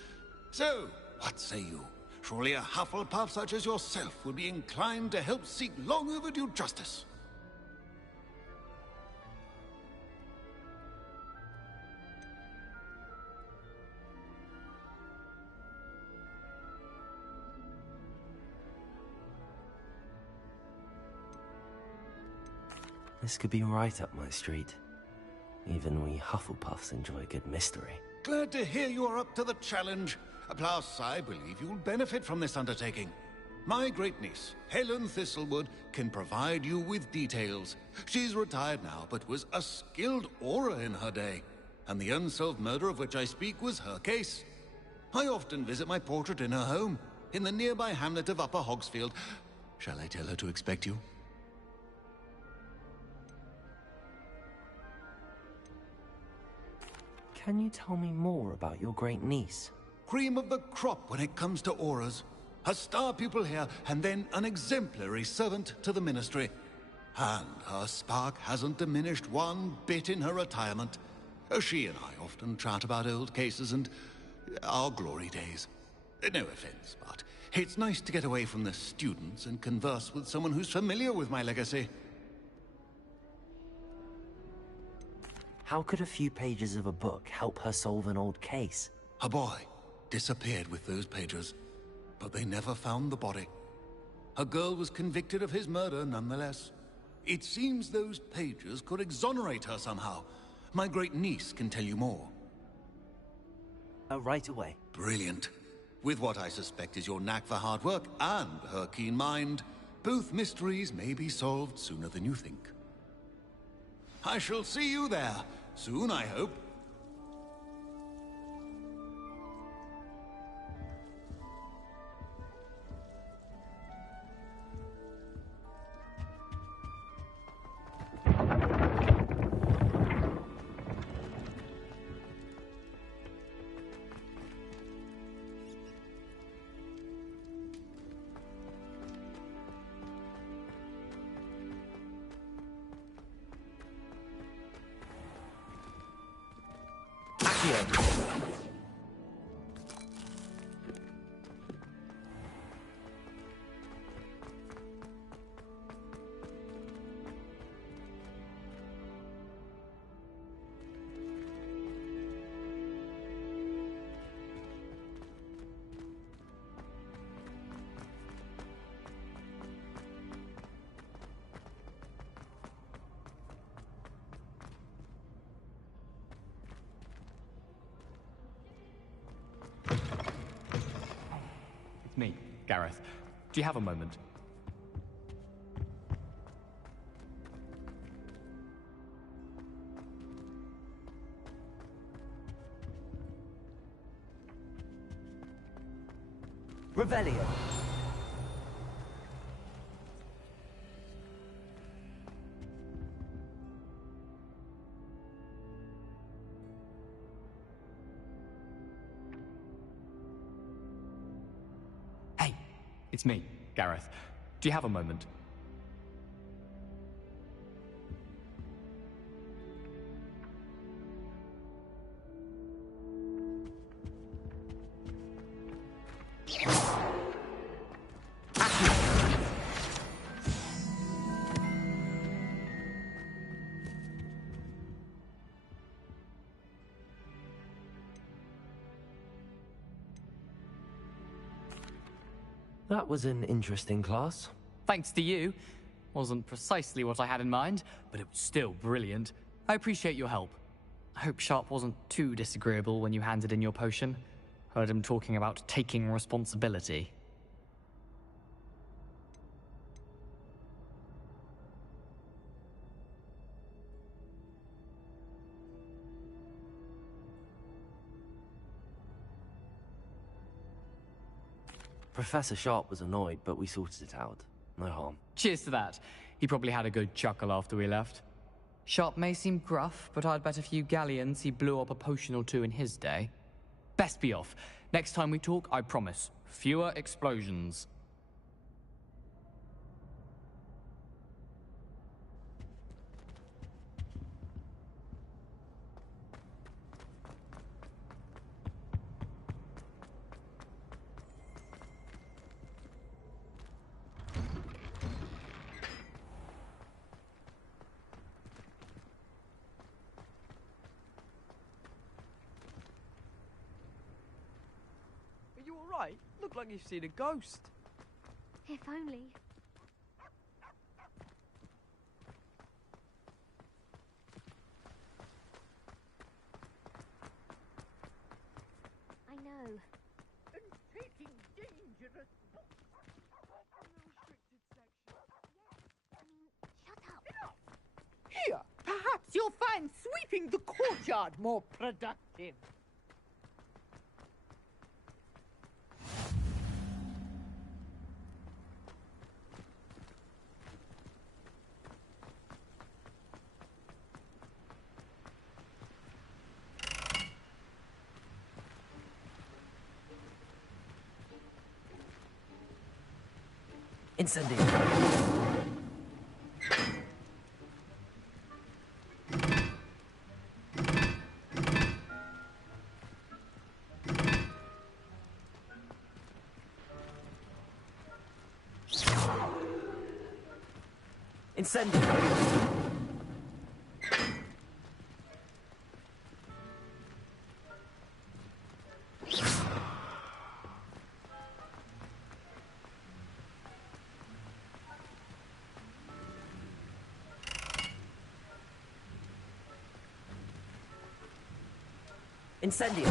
So, what say you? Surely a Hufflepuff such as yourself would be inclined to help seek long overdue justice. This could be right up my street. Even we Hufflepuffs enjoy a good mystery. Glad to hear you are up to the challenge. Plus, I believe you'll benefit from this undertaking. My great-niece, Helen Thistlewood, can provide you with details. She's retired now, but was a skilled aura in her day. And the unsolved murder of which I speak was her case. I often visit my portrait in her home, in the nearby hamlet of Upper Hogsfield. Shall I tell her to expect you? Can you tell me more about your great niece? Cream of the crop when it comes to auras. A star pupil here, and then an exemplary servant to the ministry. And her spark hasn't diminished one bit in her retirement. She and I often chat about old cases and our glory days. No offense, but it's nice to get away from the students and converse with someone who's familiar with my legacy. How could a few pages of a book help her solve an old case? A boy disappeared with those pages, but they never found the body. A girl was convicted of his murder nonetheless. It seems those pages could exonerate her somehow. My great-niece can tell you more. Right away. Brilliant. With what I suspect is your knack for hard work and her keen mind, both mysteries may be solved sooner than you think. I shall see you there, soon I hope. Me, Gareth. Do you have a moment? Revelio. It's me, Gareth. Do you have a moment? That was an interesting class. Thanks to you. Wasn't precisely what I had in mind, but it was still brilliant. I appreciate your help. I hope Sharp wasn't too disagreeable when you handed in your potion. Heard him talking about taking responsibility. Professor Sharp was annoyed, but we sorted it out. No harm. Cheers to that. He probably had a good chuckle after we left. Sharp may seem gruff, but I'd bet a few galleons he blew up a potion or two in his day. Best be off. Next time we talk, I promise, fewer explosions. Are you alright? Look like you've seen a ghost. If only. I know. And taking dangerous books from the restricted section. Shut up. Here, perhaps you'll find sweeping the courtyard more productive. Incendio. Incendio. Incendio.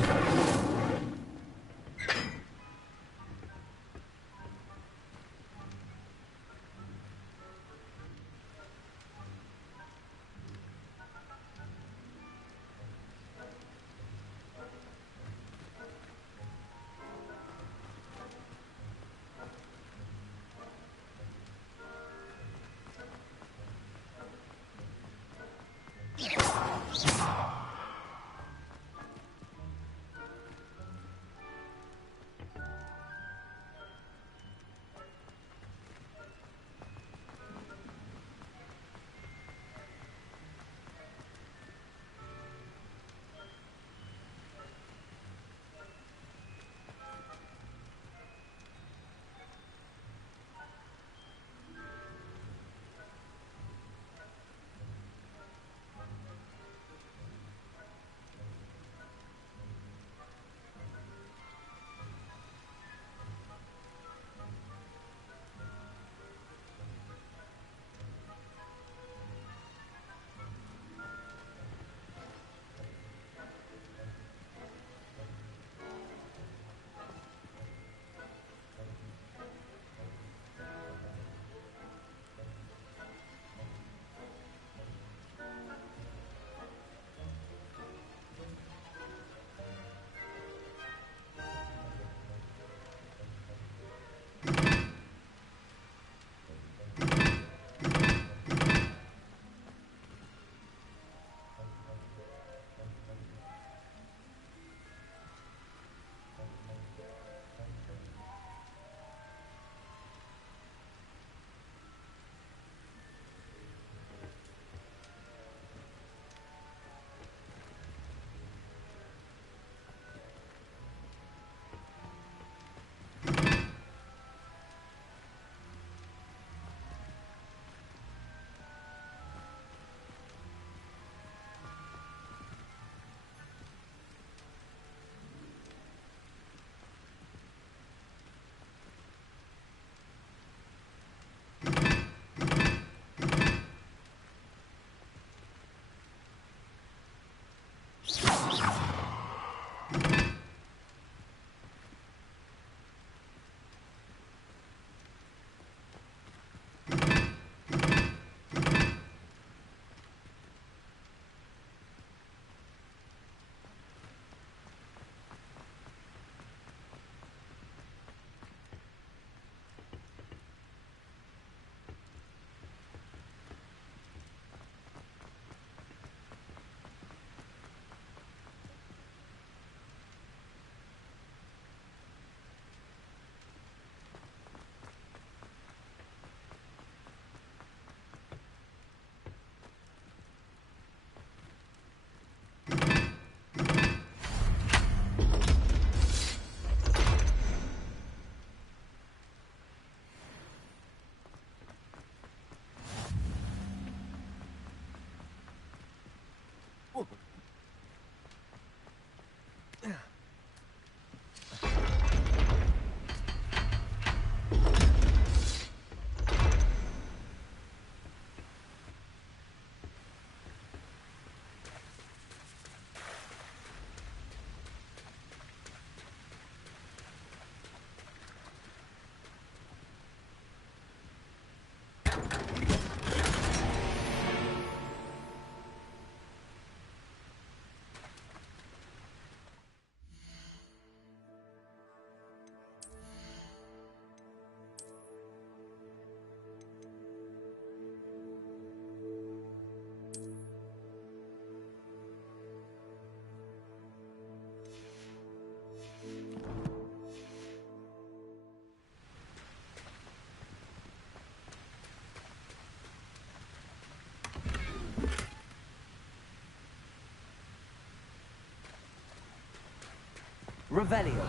Revelio.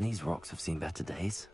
These rocks have seen better days.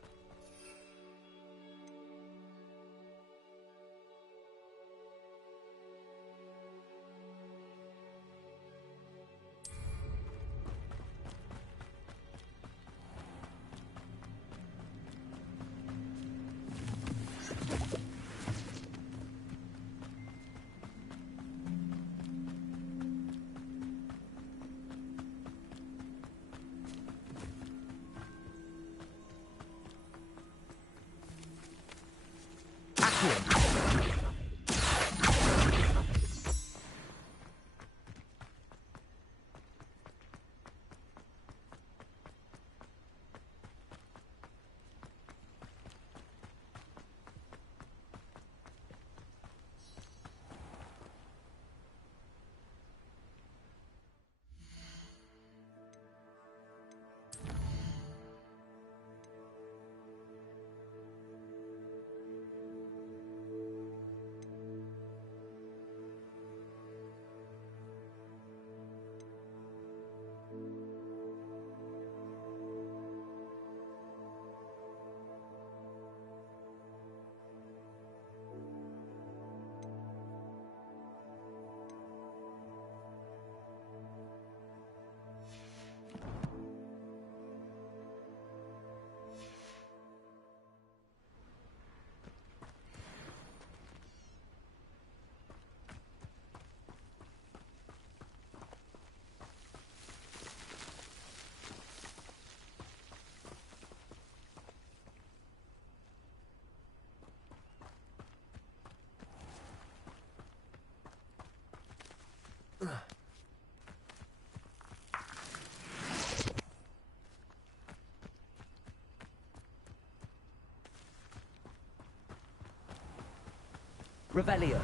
Revelio.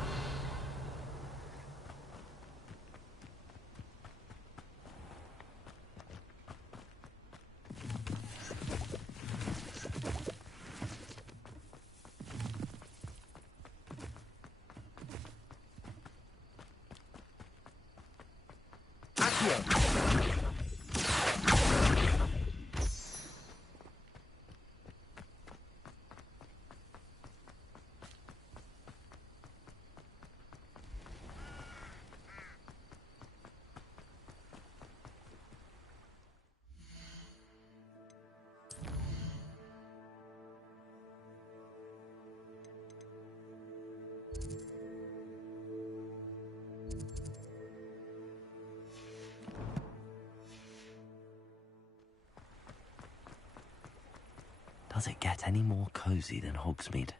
Does it get any more cozy than Hogsmeade?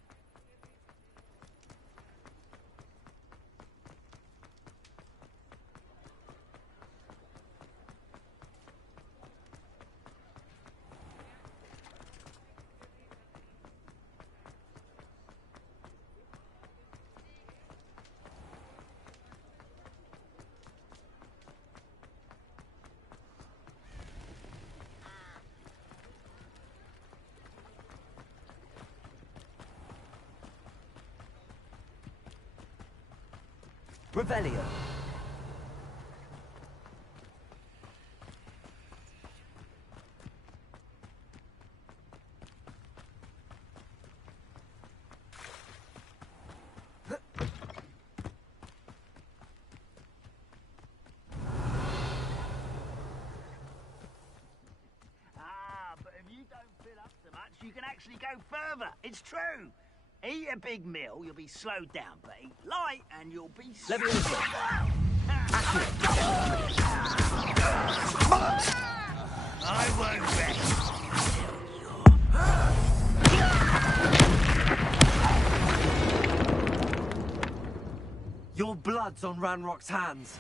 Revelio. But if you don't fill up so much, you can actually go further. It's true. Eat a big meal, you'll be slowed down, but eat light and you'll be... I won't rest. Your blood's on Ranrock's hands.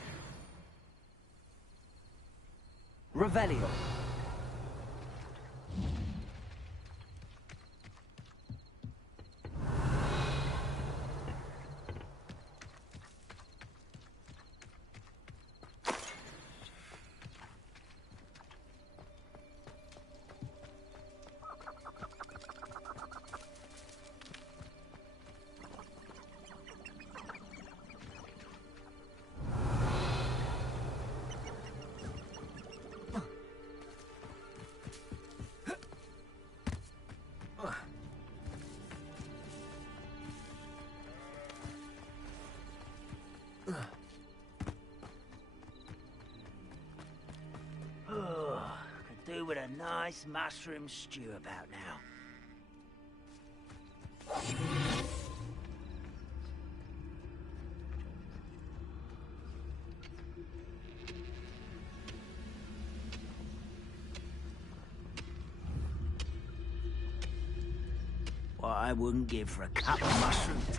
Revelio. Could do with a nice mushroom stew about now. What I wouldn't give for a cup of mushrooms.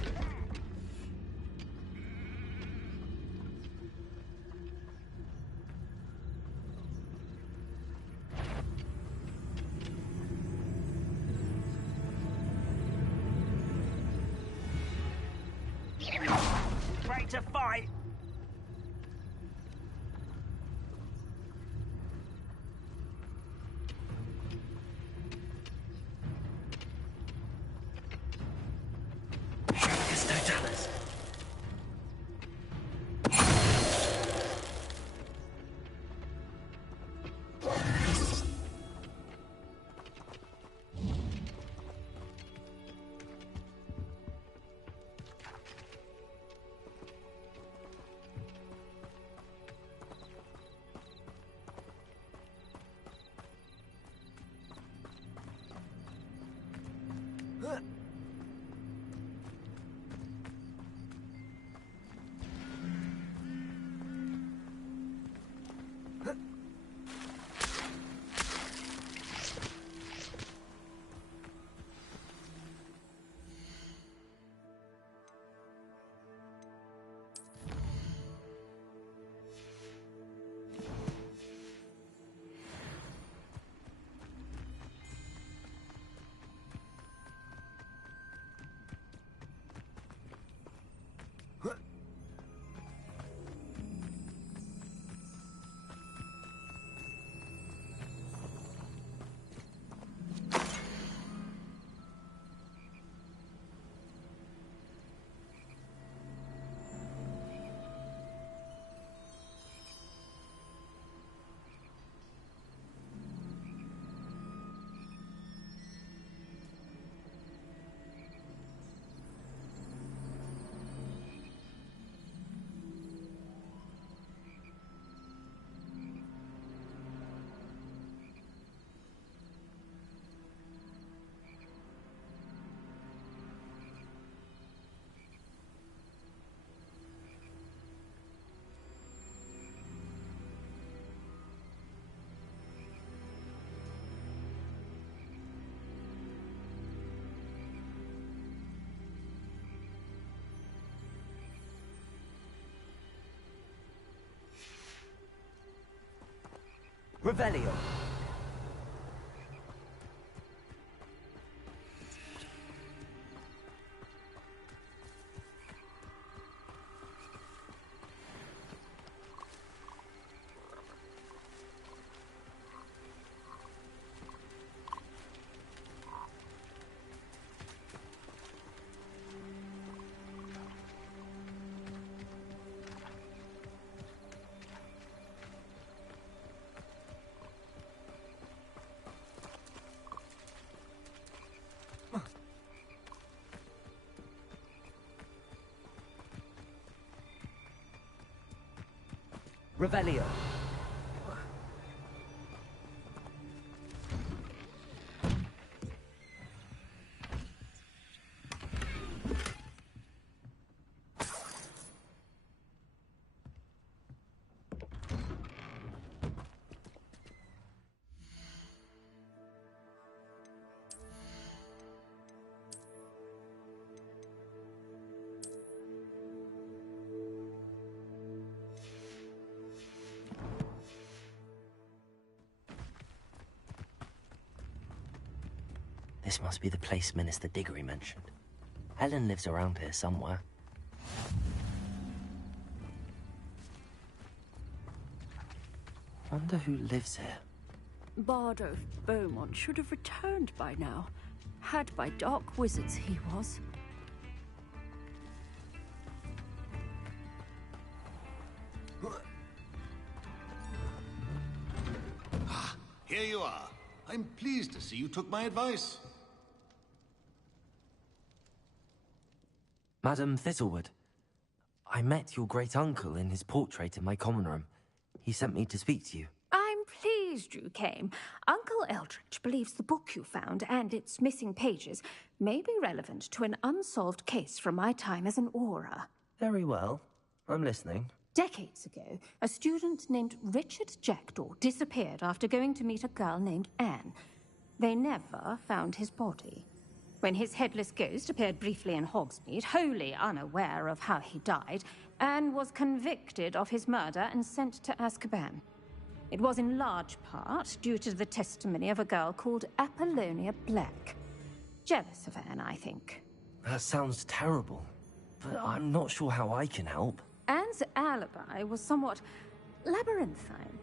Ready to fight? Revelio. Revelio. This must be the place Minister Diggory mentioned. Helen lives around here somewhere. Wonder who lives here. Bardolph Beaumont should have returned by now. Had by dark wizards he was. Here you are. I'm pleased to see you took my advice. Madam Thistlewood, I met your great-uncle in his portrait in my common room. He sent me to speak to you. I'm pleased you came. Uncle Eldritch believes the book you found and its missing pages may be relevant to an unsolved case from my time as an aura. Very well. I'm listening. Decades ago, a student named Richard Jackdaw disappeared after going to meet a girl named Anne. They never found his body. When his headless ghost appeared briefly in Hogsmeade, wholly unaware of how he died, Anne was convicted of his murder and sent to Azkaban. It was in large part due to the testimony of a girl called Apollonia Black. Jealous of Anne, I think. That sounds terrible, but I'm not sure how I can help. Anne's alibi was somewhat labyrinthine.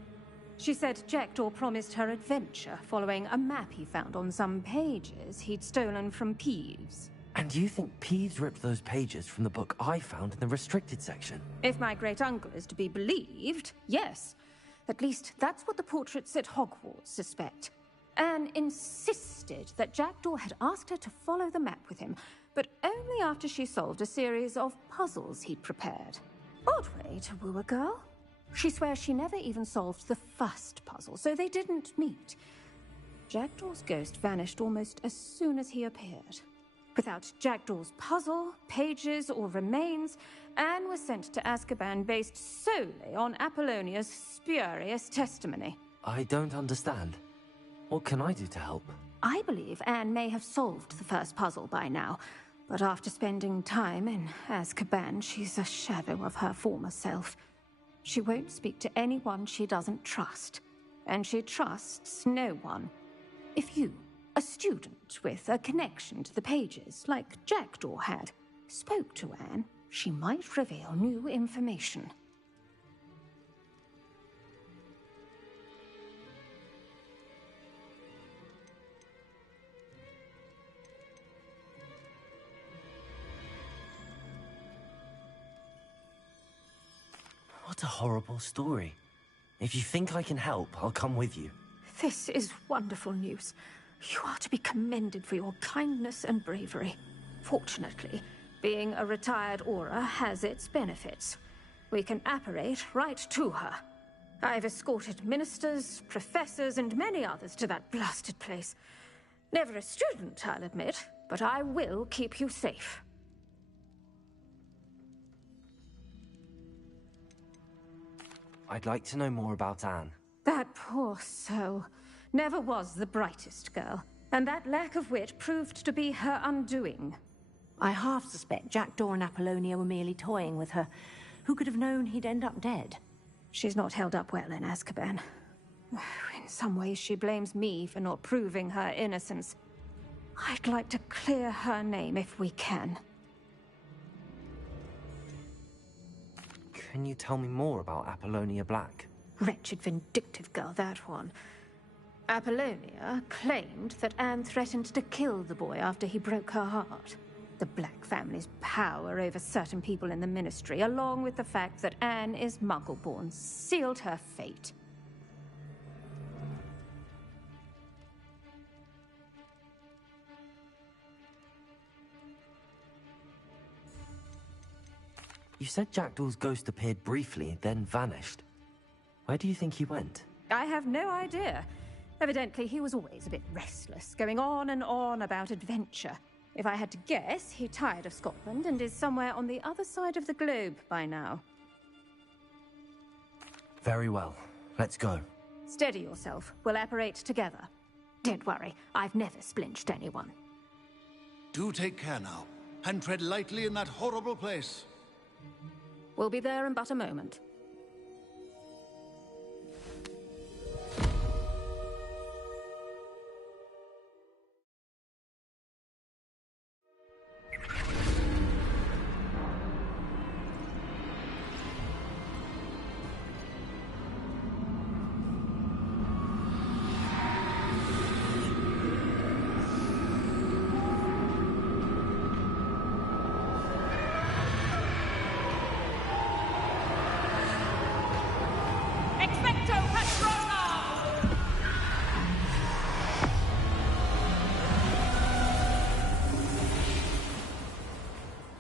She said Jackdaw promised her adventure following a map he found on some pages he'd stolen from Peeves. And you think Peeves ripped those pages from the book I found in the restricted section? If my great-uncle is to be believed, yes. At least that's what the portraits at Hogwarts suspect. Anne insisted that Jackdaw had asked her to follow the map with him, but only after she solved a series of puzzles he'd prepared. Odd way to woo a girl. She swears she never even solved the first puzzle, so they didn't meet. Jackdaw's ghost vanished almost as soon as he appeared. Without Jackdaw's puzzle, pages, or remains, Anne was sent to Azkaban based solely on Apollonia's spurious testimony. I don't understand. What can I do to help? I believe Anne may have solved the first puzzle by now, but after spending time in Azkaban, she's a shadow of her former self. She won't speak to anyone she doesn't trust, and she trusts no one. If you, a student with a connection to the pages, like Jackdaw had, spoke to Anne, she might reveal new information. What a horrible story. If you think I can help, I'll come with you. This is wonderful news. You are to be commended for your kindness and bravery. Fortunately, being a retired Aura has its benefits. We can apparate right to her. I've escorted ministers, professors, and many others to that blasted place. Never a student, I'll admit, but I will keep you safe. I'd like to know more about Anne. That poor soul never was the brightest girl, and that lack of wit proved to be her undoing. I half suspect Jackdaw and Apollonia were merely toying with her. Who could have known he'd end up dead? She's not held up well in Azkaban. In some ways, she blames me for not proving her innocence. I'd like to clear her name if we can. Can you tell me more about Apollonia Black? Wretched, vindictive girl, that one. Apollonia claimed that Anne threatened to kill the boy after he broke her heart. The Black family's power over certain people in the Ministry, along with the fact that Anne is Muggle-born, sealed her fate. You said Jackdaw's ghost appeared briefly, then vanished. Where do you think he went? I have no idea. Evidently, he was always a bit restless, going on and on about adventure. If I had to guess, he tired of Scotland and is somewhere on the other side of the globe by now. Very well. Let's go. Steady yourself. We'll apparate together. Don't worry, I've never splinched anyone. Do take care now, and tread lightly in that horrible place. We'll be there in but a moment.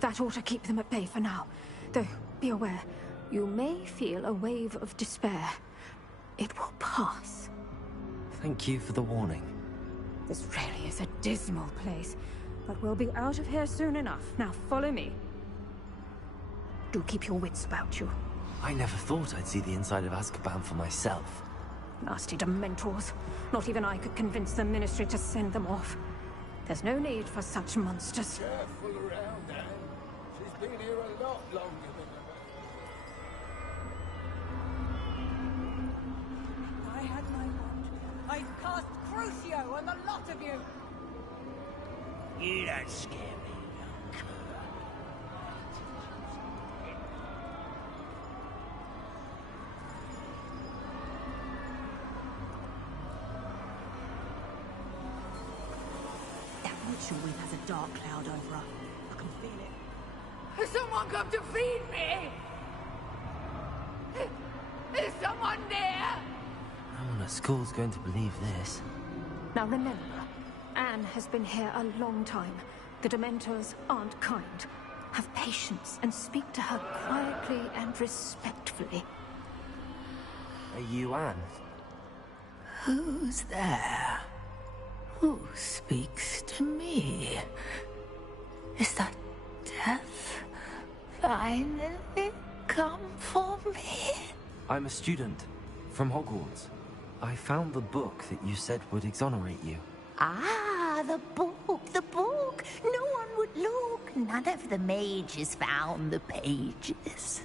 That ought to keep them at bay for now. Though, be aware, you may feel a wave of despair. It will pass. Thank you for the warning. This really is a dismal place, but we'll be out of here soon enough. Now follow me. Do keep your wits about you. I never thought I'd see the inside of Azkaban for myself. Nasty Dementors. Not even I could convince the Ministry to send them off. There's no need for such monsters. Careful around, Anne. She's been here a lot longer than I had my want. I'd cast Crucio on the lot of you. You don't scare me, young cur. That witch-wind has a dark cloud over her. I can feel it. Has someone come to feed me? Is someone there? No one at school's going to believe this. Now remember, Anne has been here a long time. The Dementors aren't kind. Have patience and speak to her quietly and respectfully. Are you Anne? Who's there? Who speaks to me? Is that death finally come for me? I'm a student from Hogwarts. I found the book that you said would exonerate you. Ah, the book, the book. No one would look. None of the mages found the pages.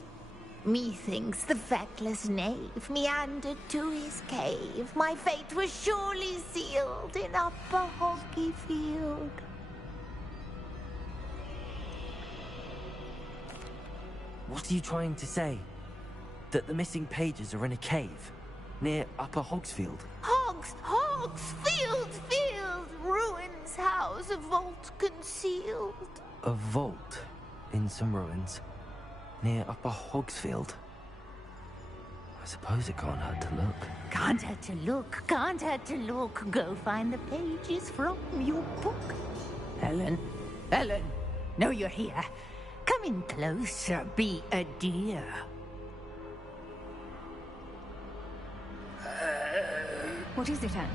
Methinks the feckless knave meandered to his cave. My fate was surely sealed in Upper Hoggyfield. What are you trying to say? That the missing pages are in a cave near Upper Hogsfield? Hogsfield, ruins house, a vault concealed. A vault in some ruins near Upper Hogsfield. I suppose it can't hurt to look. Can't hurt to look, can't hurt to look. Go find the pages from your book. Ellen, know you're here. Come in closer, be a dear. What is it, Anne?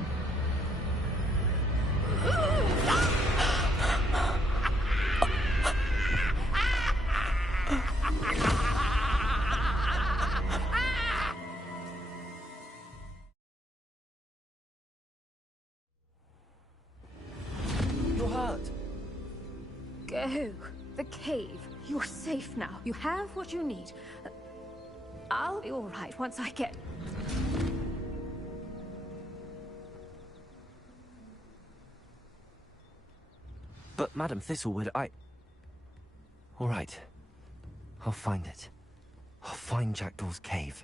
You're hurt. Go. The cave. You're safe now. You have what you need. I'll be all right once I get... But Madam Thistlewood, All right. I'll find it. I'll find Jackdaw's cave.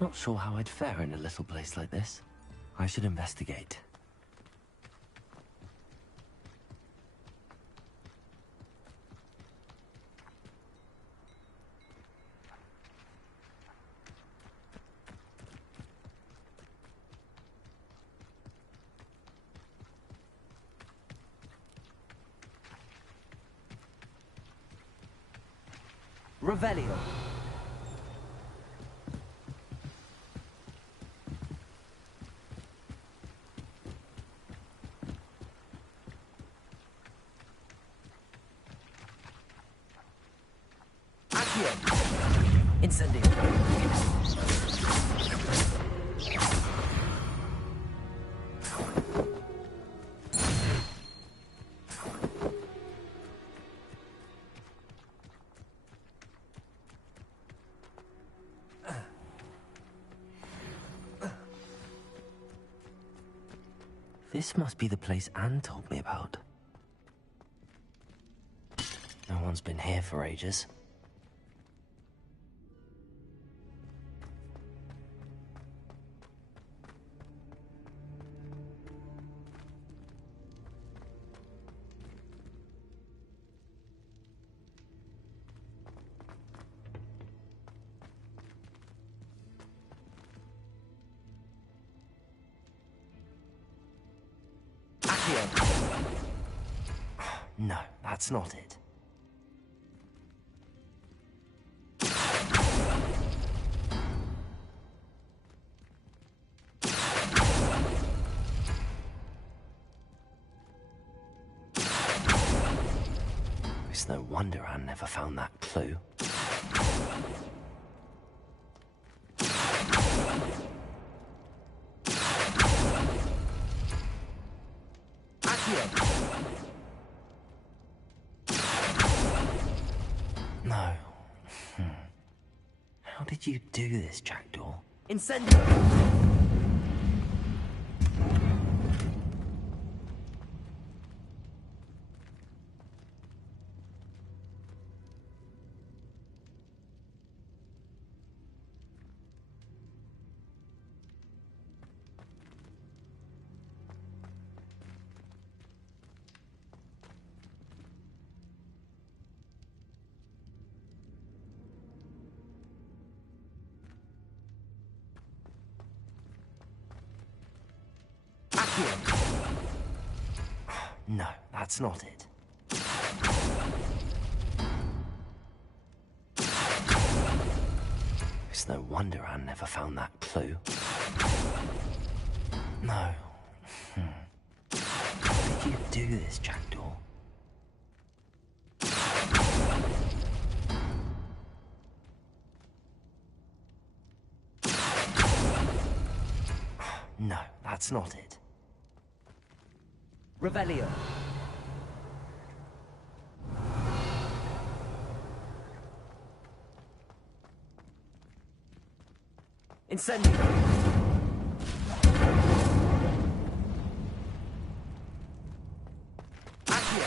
Not sure how I'd fare in a little place like this. I should investigate. Revelio. Accio. Incendio. This must be the place Anne told me about. No one's been here for ages. No, that's not it. It's no wonder Anne never found that clue. No. How did you do this, Jackdaw? Incendio! No, that's not it. It's no wonder Anne never found that clue. No. How did you do this, Jackdaw? No, that's not it. Revelio. Incendio. Accio.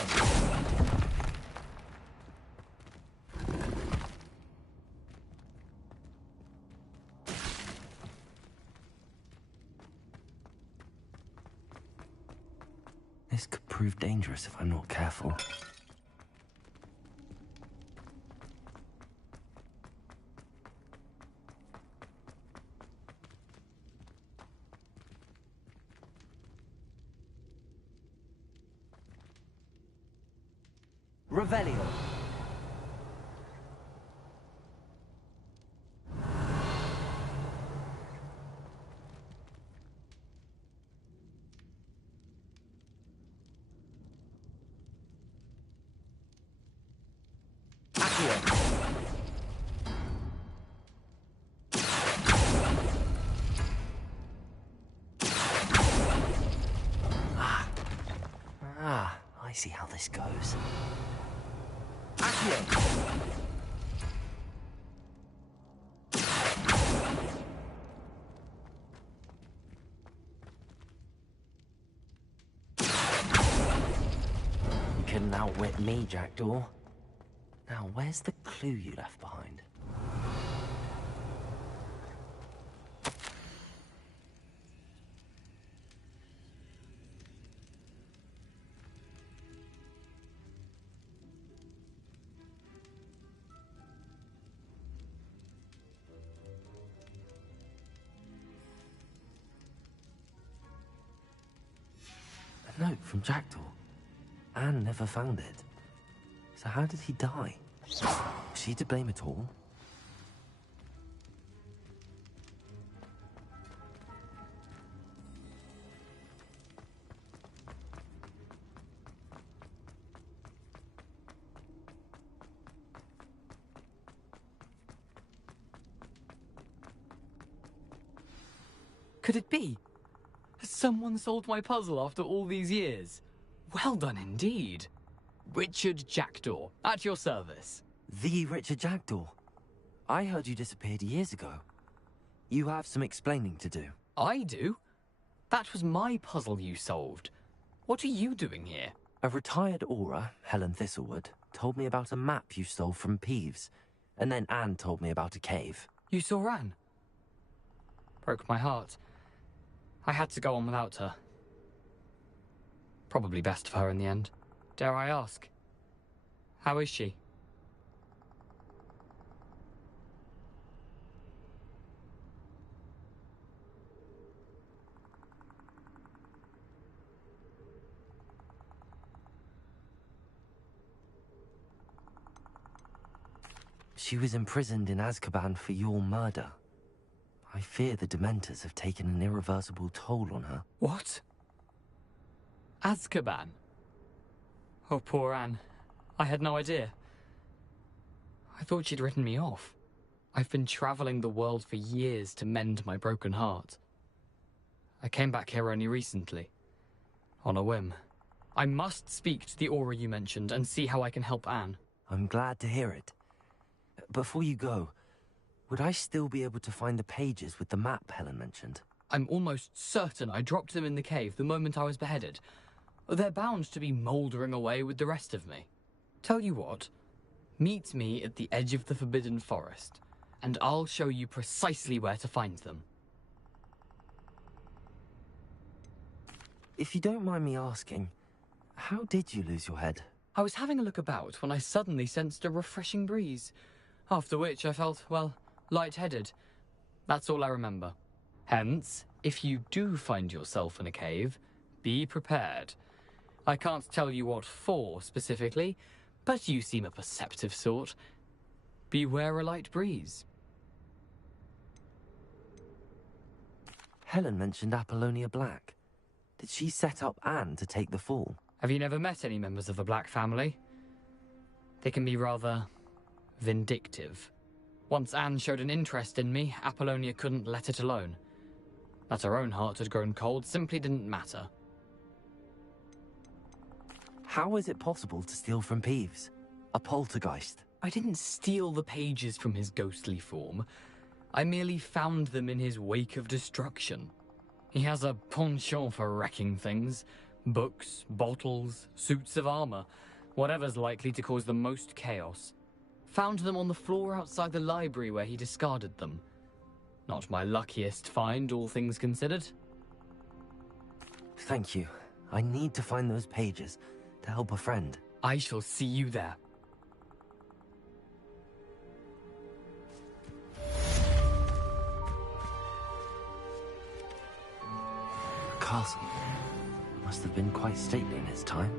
This could prove dangerous if I'm not careful. Revelio. I see how this goes. Accio. me, Jackdaw. Now, where's the clue you left behind? A note from Jackdaw. Anne never found it. So how did he die? Was she to blame at all? Could it be? Has someone solved my puzzle after all these years? Well done indeed. Richard Jackdaw, at your service. The Richard Jackdaw? I heard you disappeared years ago. You have some explaining to do. I do? That was my puzzle you solved. What are you doing here? A retired aura, Helen Thistlewood, told me about a map you stole from Peeves, and then Anne told me about a cave. You saw Anne? Broke my heart. I had to go on without her. Probably best for her in the end. Dare I ask? How is she? She was imprisoned in Azkaban for your murder. I fear the Dementors have taken an irreversible toll on her. What? Azkaban? Oh, poor Anne. I had no idea. I thought she'd written me off. I've been traveling the world for years to mend my broken heart. I came back here only recently. On a whim. I must speak to the aura you mentioned and see how I can help Anne. I'm glad to hear it. Before you go, would I still be able to find the pages with the map Helen mentioned? I'm almost certain I dropped them in the cave the moment I was beheaded. They're bound to be mouldering away with the rest of me. Tell you what, meet me at the edge of the Forbidden Forest, and I'll show you precisely where to find them. If you don't mind me asking, how did you lose your head? I was having a look about when I suddenly sensed a refreshing breeze, after which I felt, well, lightheaded. That's all I remember. Hence, if you do find yourself in a cave, be prepared. I can't tell you what for specifically, but you seem a perceptive sort. Beware a light breeze. Helen mentioned Apollonia Black. Did she set up Anne to take the fall? Have you never met any members of the Black family? They can be rather vindictive. Once Anne showed an interest in me, Apollonia couldn't let it alone. That her own heart had grown cold simply didn't matter. How is it possible to steal from Peeves? A poltergeist? I didn't steal the pages from his ghostly form. I merely found them in his wake of destruction. He has a penchant for wrecking things. Books, bottles, suits of armor. Whatever's likely to cause the most chaos. Found them on the floor outside the library where he discarded them. Not my luckiest find, all things considered. Thank you. I need to find those pages to help a friend. I shall see you there. The castle must have been quite stately in its time.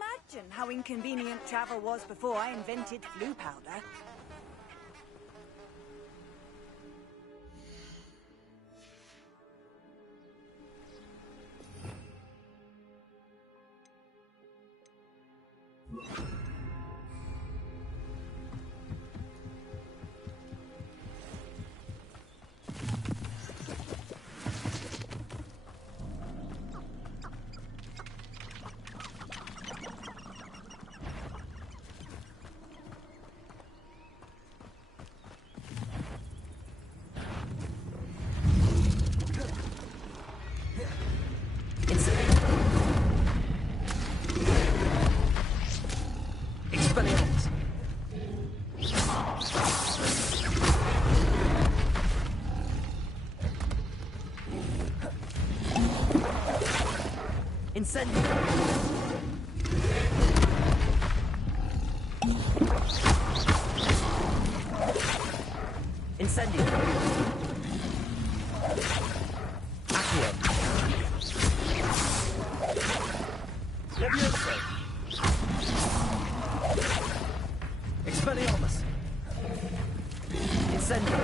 imagine how inconvenient travel was before I invented flu powder. Incendio! Incendio! Accio! Levioso! Expelliarmus! Incendio!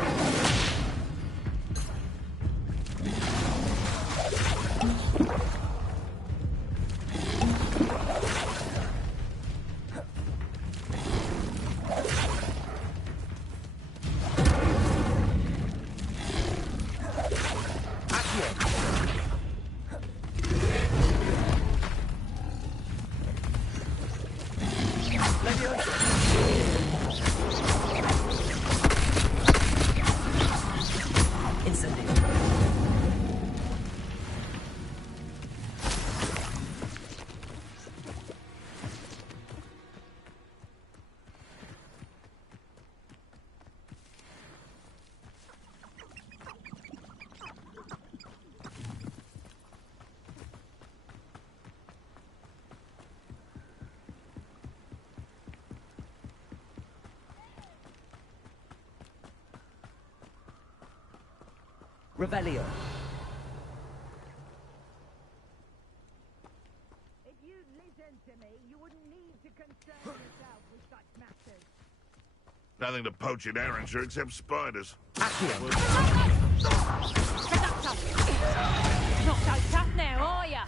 Revelio. If you'd listen to me, you wouldn't need to concern yourself with such matters. Nothing to poach in Arrowshire except spiders. Not so tough now, are ya?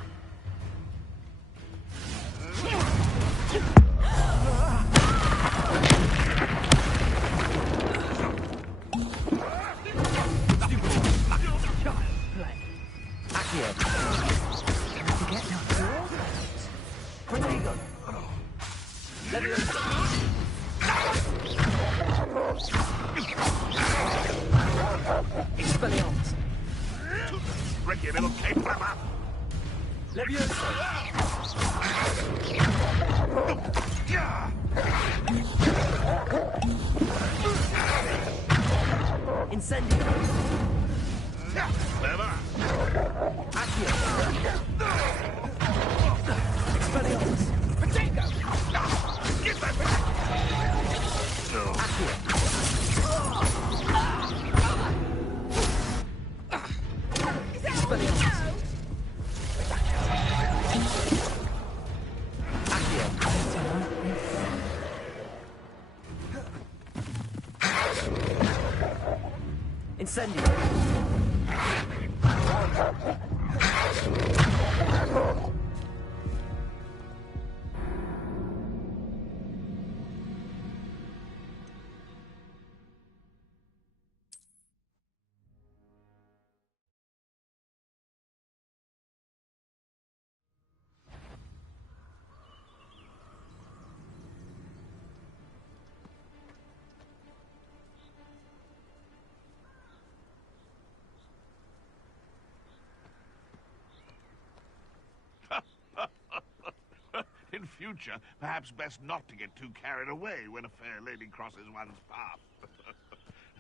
Expelliarmus! Ricky, little cape flapper! Levioso! Incendio! Clever! Accio! Expelliarmus! Potato! Get that! Accio! Expelliarmus! Accio! Incendio! In future, perhaps best not to get too carried away when a fair lady crosses one's path.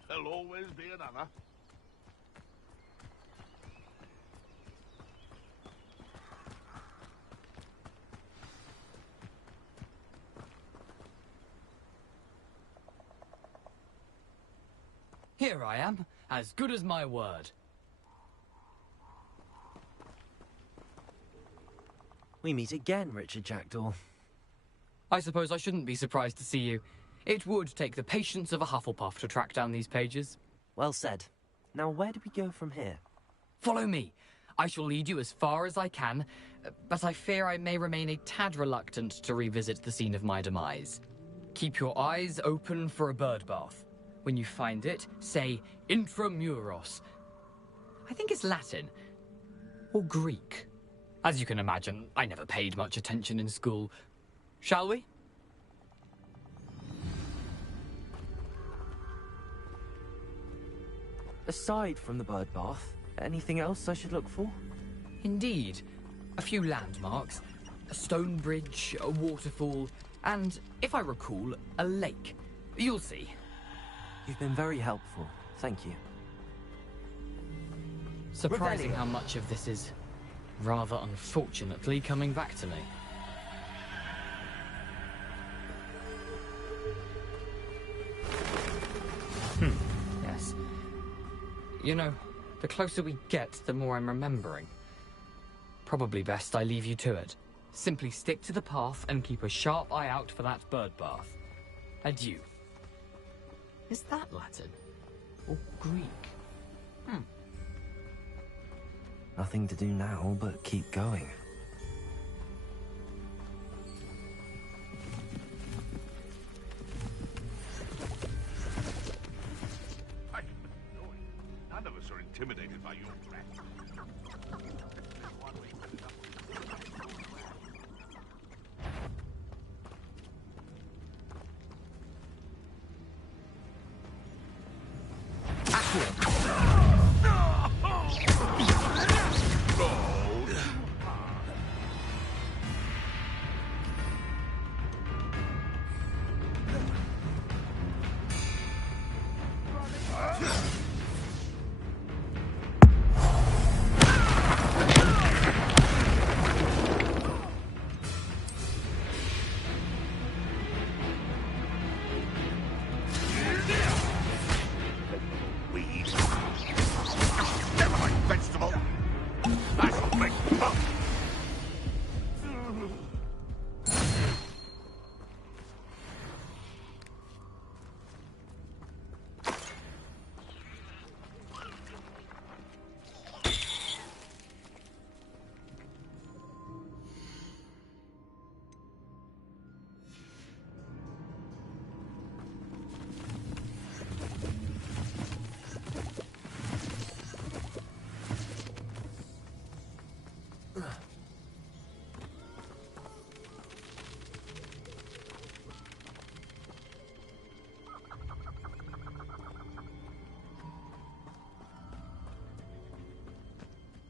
There'll always be another. Here I am, as good as my word. We meet again, Richard Jackdaw. I suppose I shouldn't be surprised to see you. It would take the patience of a Hufflepuff to track down these pages. Well said. Now, where do we go from here? Follow me. I shall lead you as far as I can, but I fear I may remain a tad reluctant to revisit the scene of my demise. Keep your eyes open for a bird bath. When you find it, say intramuros. I think it's Latin. Or Greek. As you can imagine, I never paid much attention in school. Shall we? Aside from the bird bath, anything else I should look for? Indeed. A few landmarks. A stone bridge, a waterfall, and, if I recall, a lake. You'll see. You've been very helpful. Thank you. Surprising how much of this is, rather unfortunately, coming back to me. Yes. You know, the closer we get, the more I'm remembering. Probably best I leave you to it. Simply stick to the path and keep a sharp eye out for that bird bath. Adieu. Is that Latin? Or Greek? Nothing to do now but keep going. None of us are intimidated by your threat.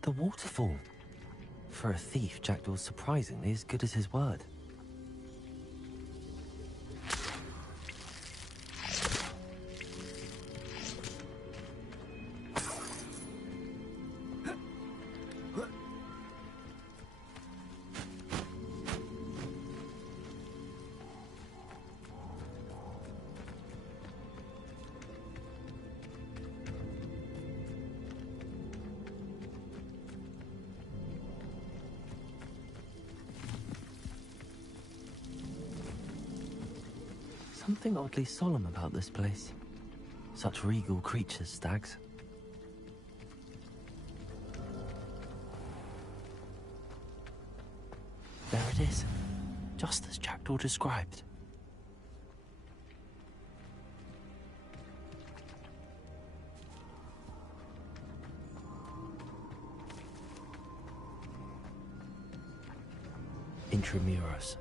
The waterfall. For a thief, Jackdaw's surprisingly as good as his word. Something oddly solemn about this place. Such regal creatures, stags. There it is, just as Jackdaw described. Intramuros.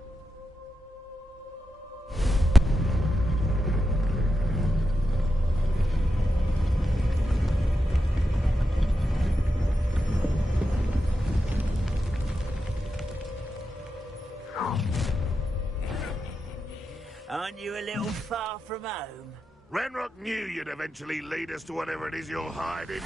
Aren't you a little far from home? Renrock knew you'd eventually lead us to whatever it is you're hiding.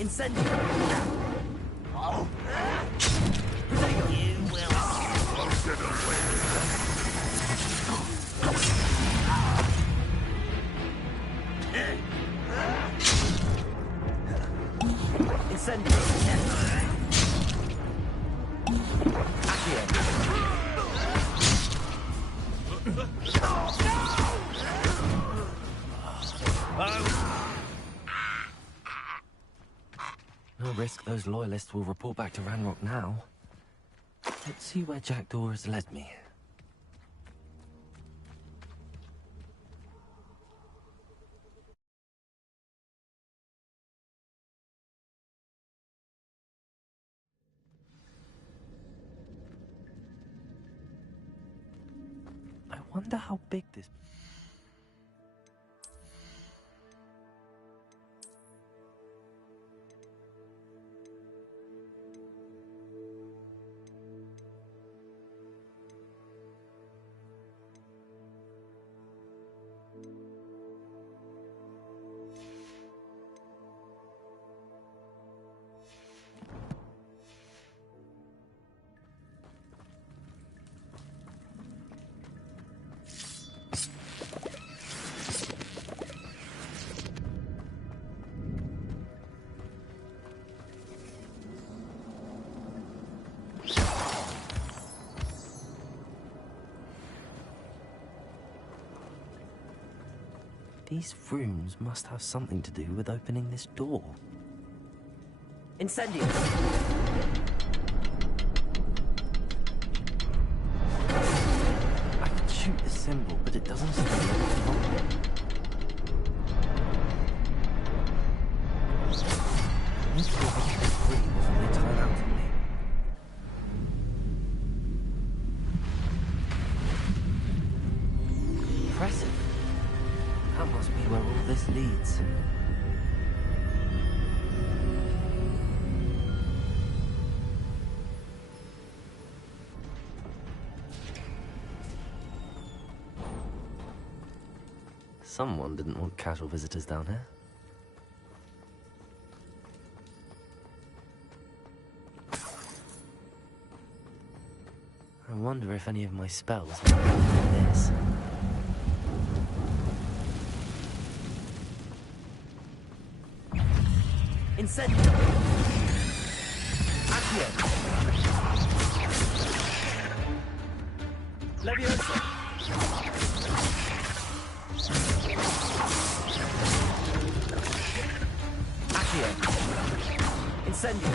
Incendiary! Oh. You will. Closer to where. those loyalists will report back to Ranrock now. Let's see where Jackdaw has led me. I wonder how big this... These rooms must have something to do with opening this door. Incendious! I can shoot the symbol, but it doesn't seem to work. These people have to be free before they turn out on me. Impressive. That must be where all this leads. Someone didn't want casual visitors down here. I wonder if any of my spells might be this. Incendio! Accio! Leviosa! Accio! Incendio!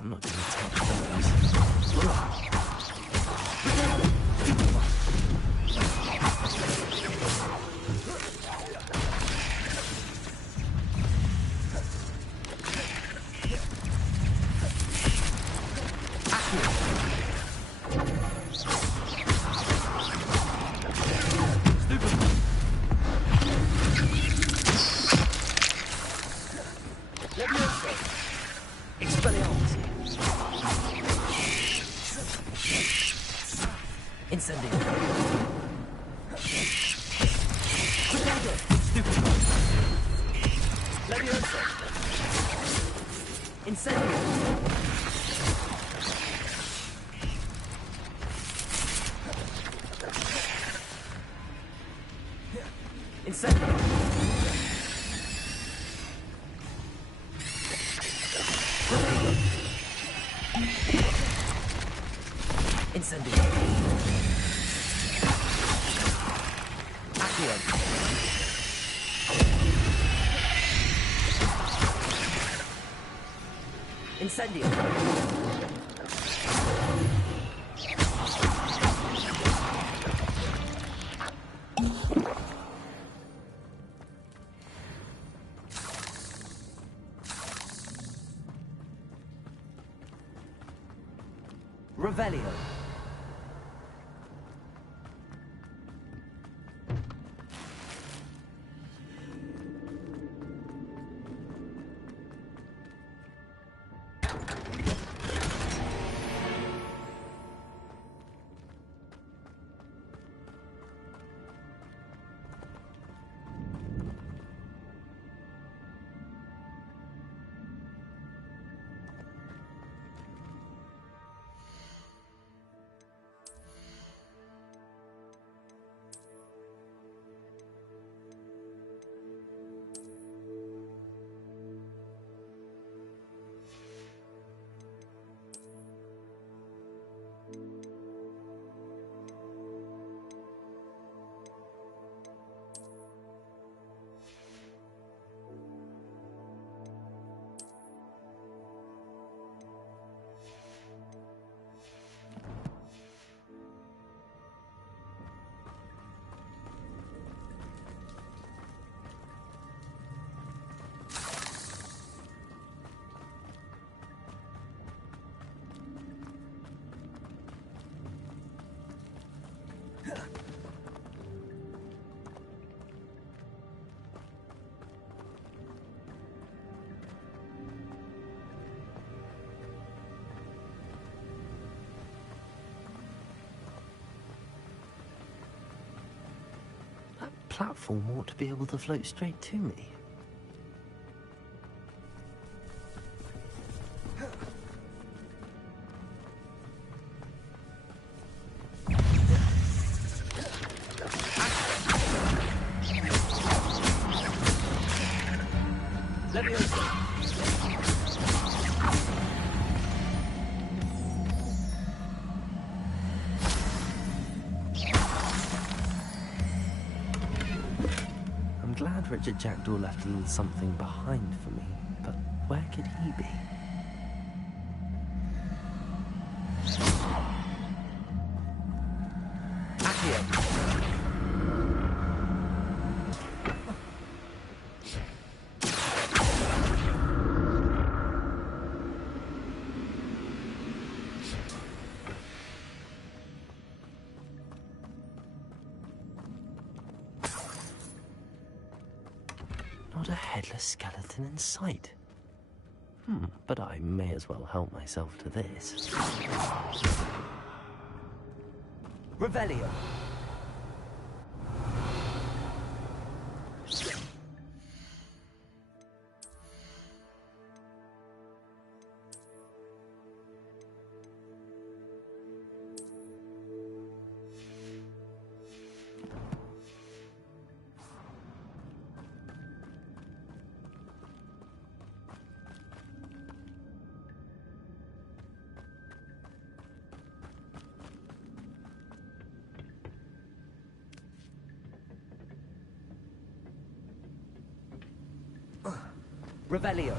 I'm not going to touch those. Incendio. Revelio. platform ought to be able to float straight to me. Let me open. I'm glad Richard Jackdaw left a little something behind for me, but where could he be? Not a headless skeleton in sight. But I may as well help myself to this. Revelio. Revelio.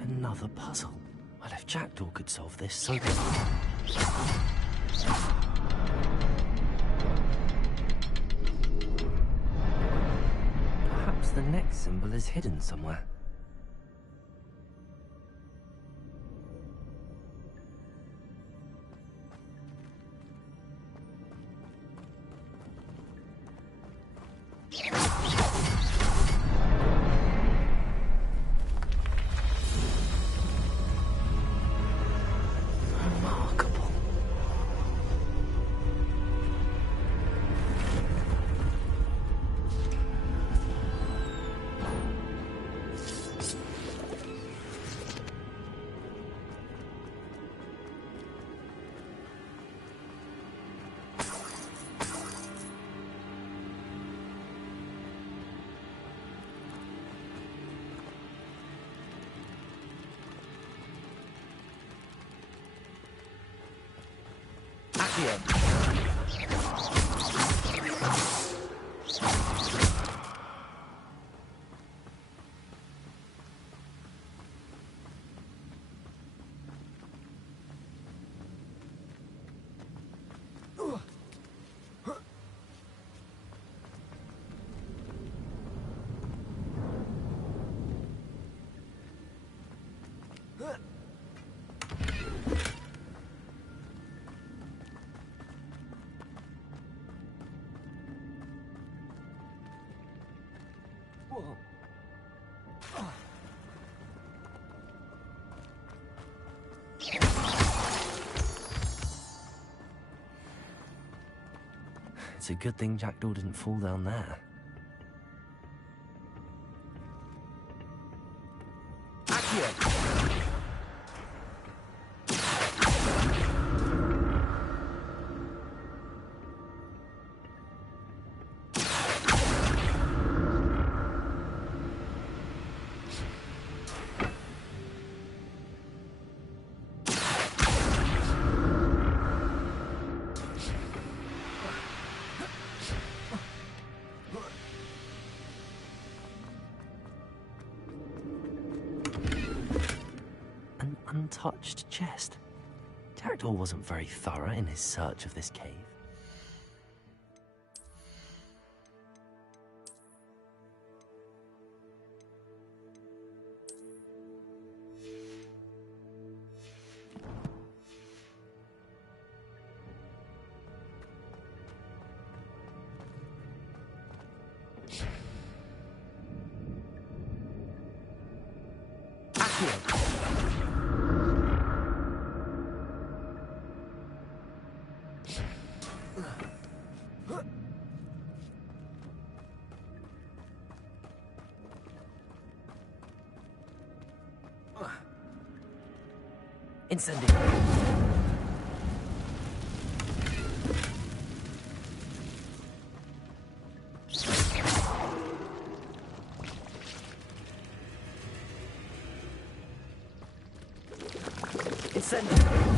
Another puzzle. Well, if Jackdaw could solve this, so could perhaps the next symbol is hidden somewhere. It's a good thing Jackdaw didn't fall down there. untouched chest. Jackdaw wasn't very thorough in his search of this cave. Incendio. Incendio.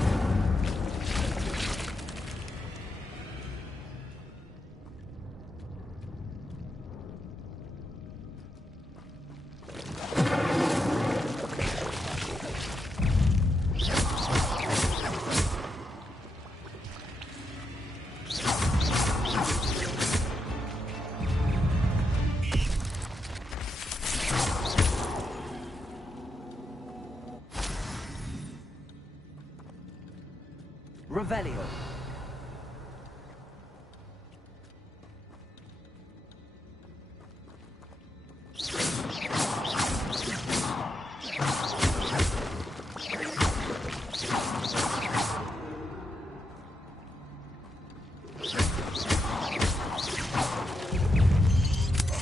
Revelio.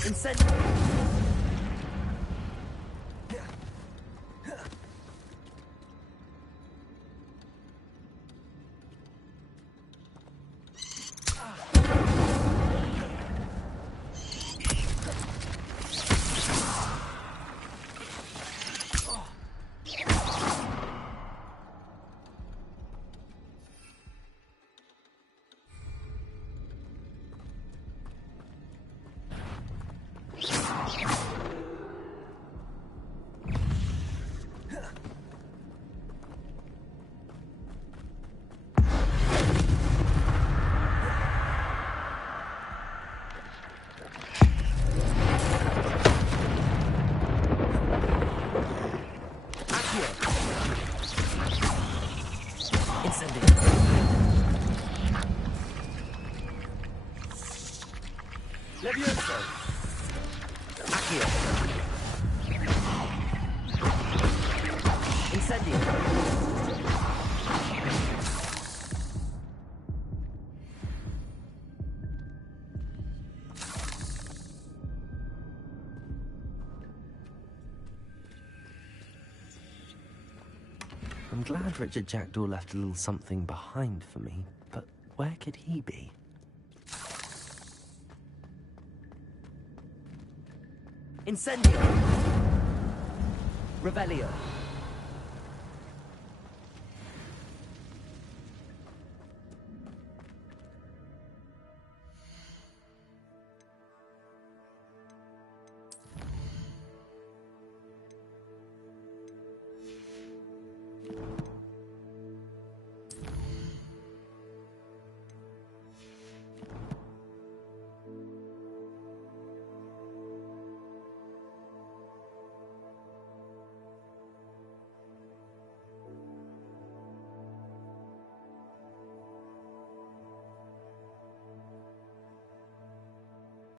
Incendio. Levioso. Accio. Incendio. I'm glad Richard Jackdaw left a little something behind for me, but where could he be? Incendio! Revelio!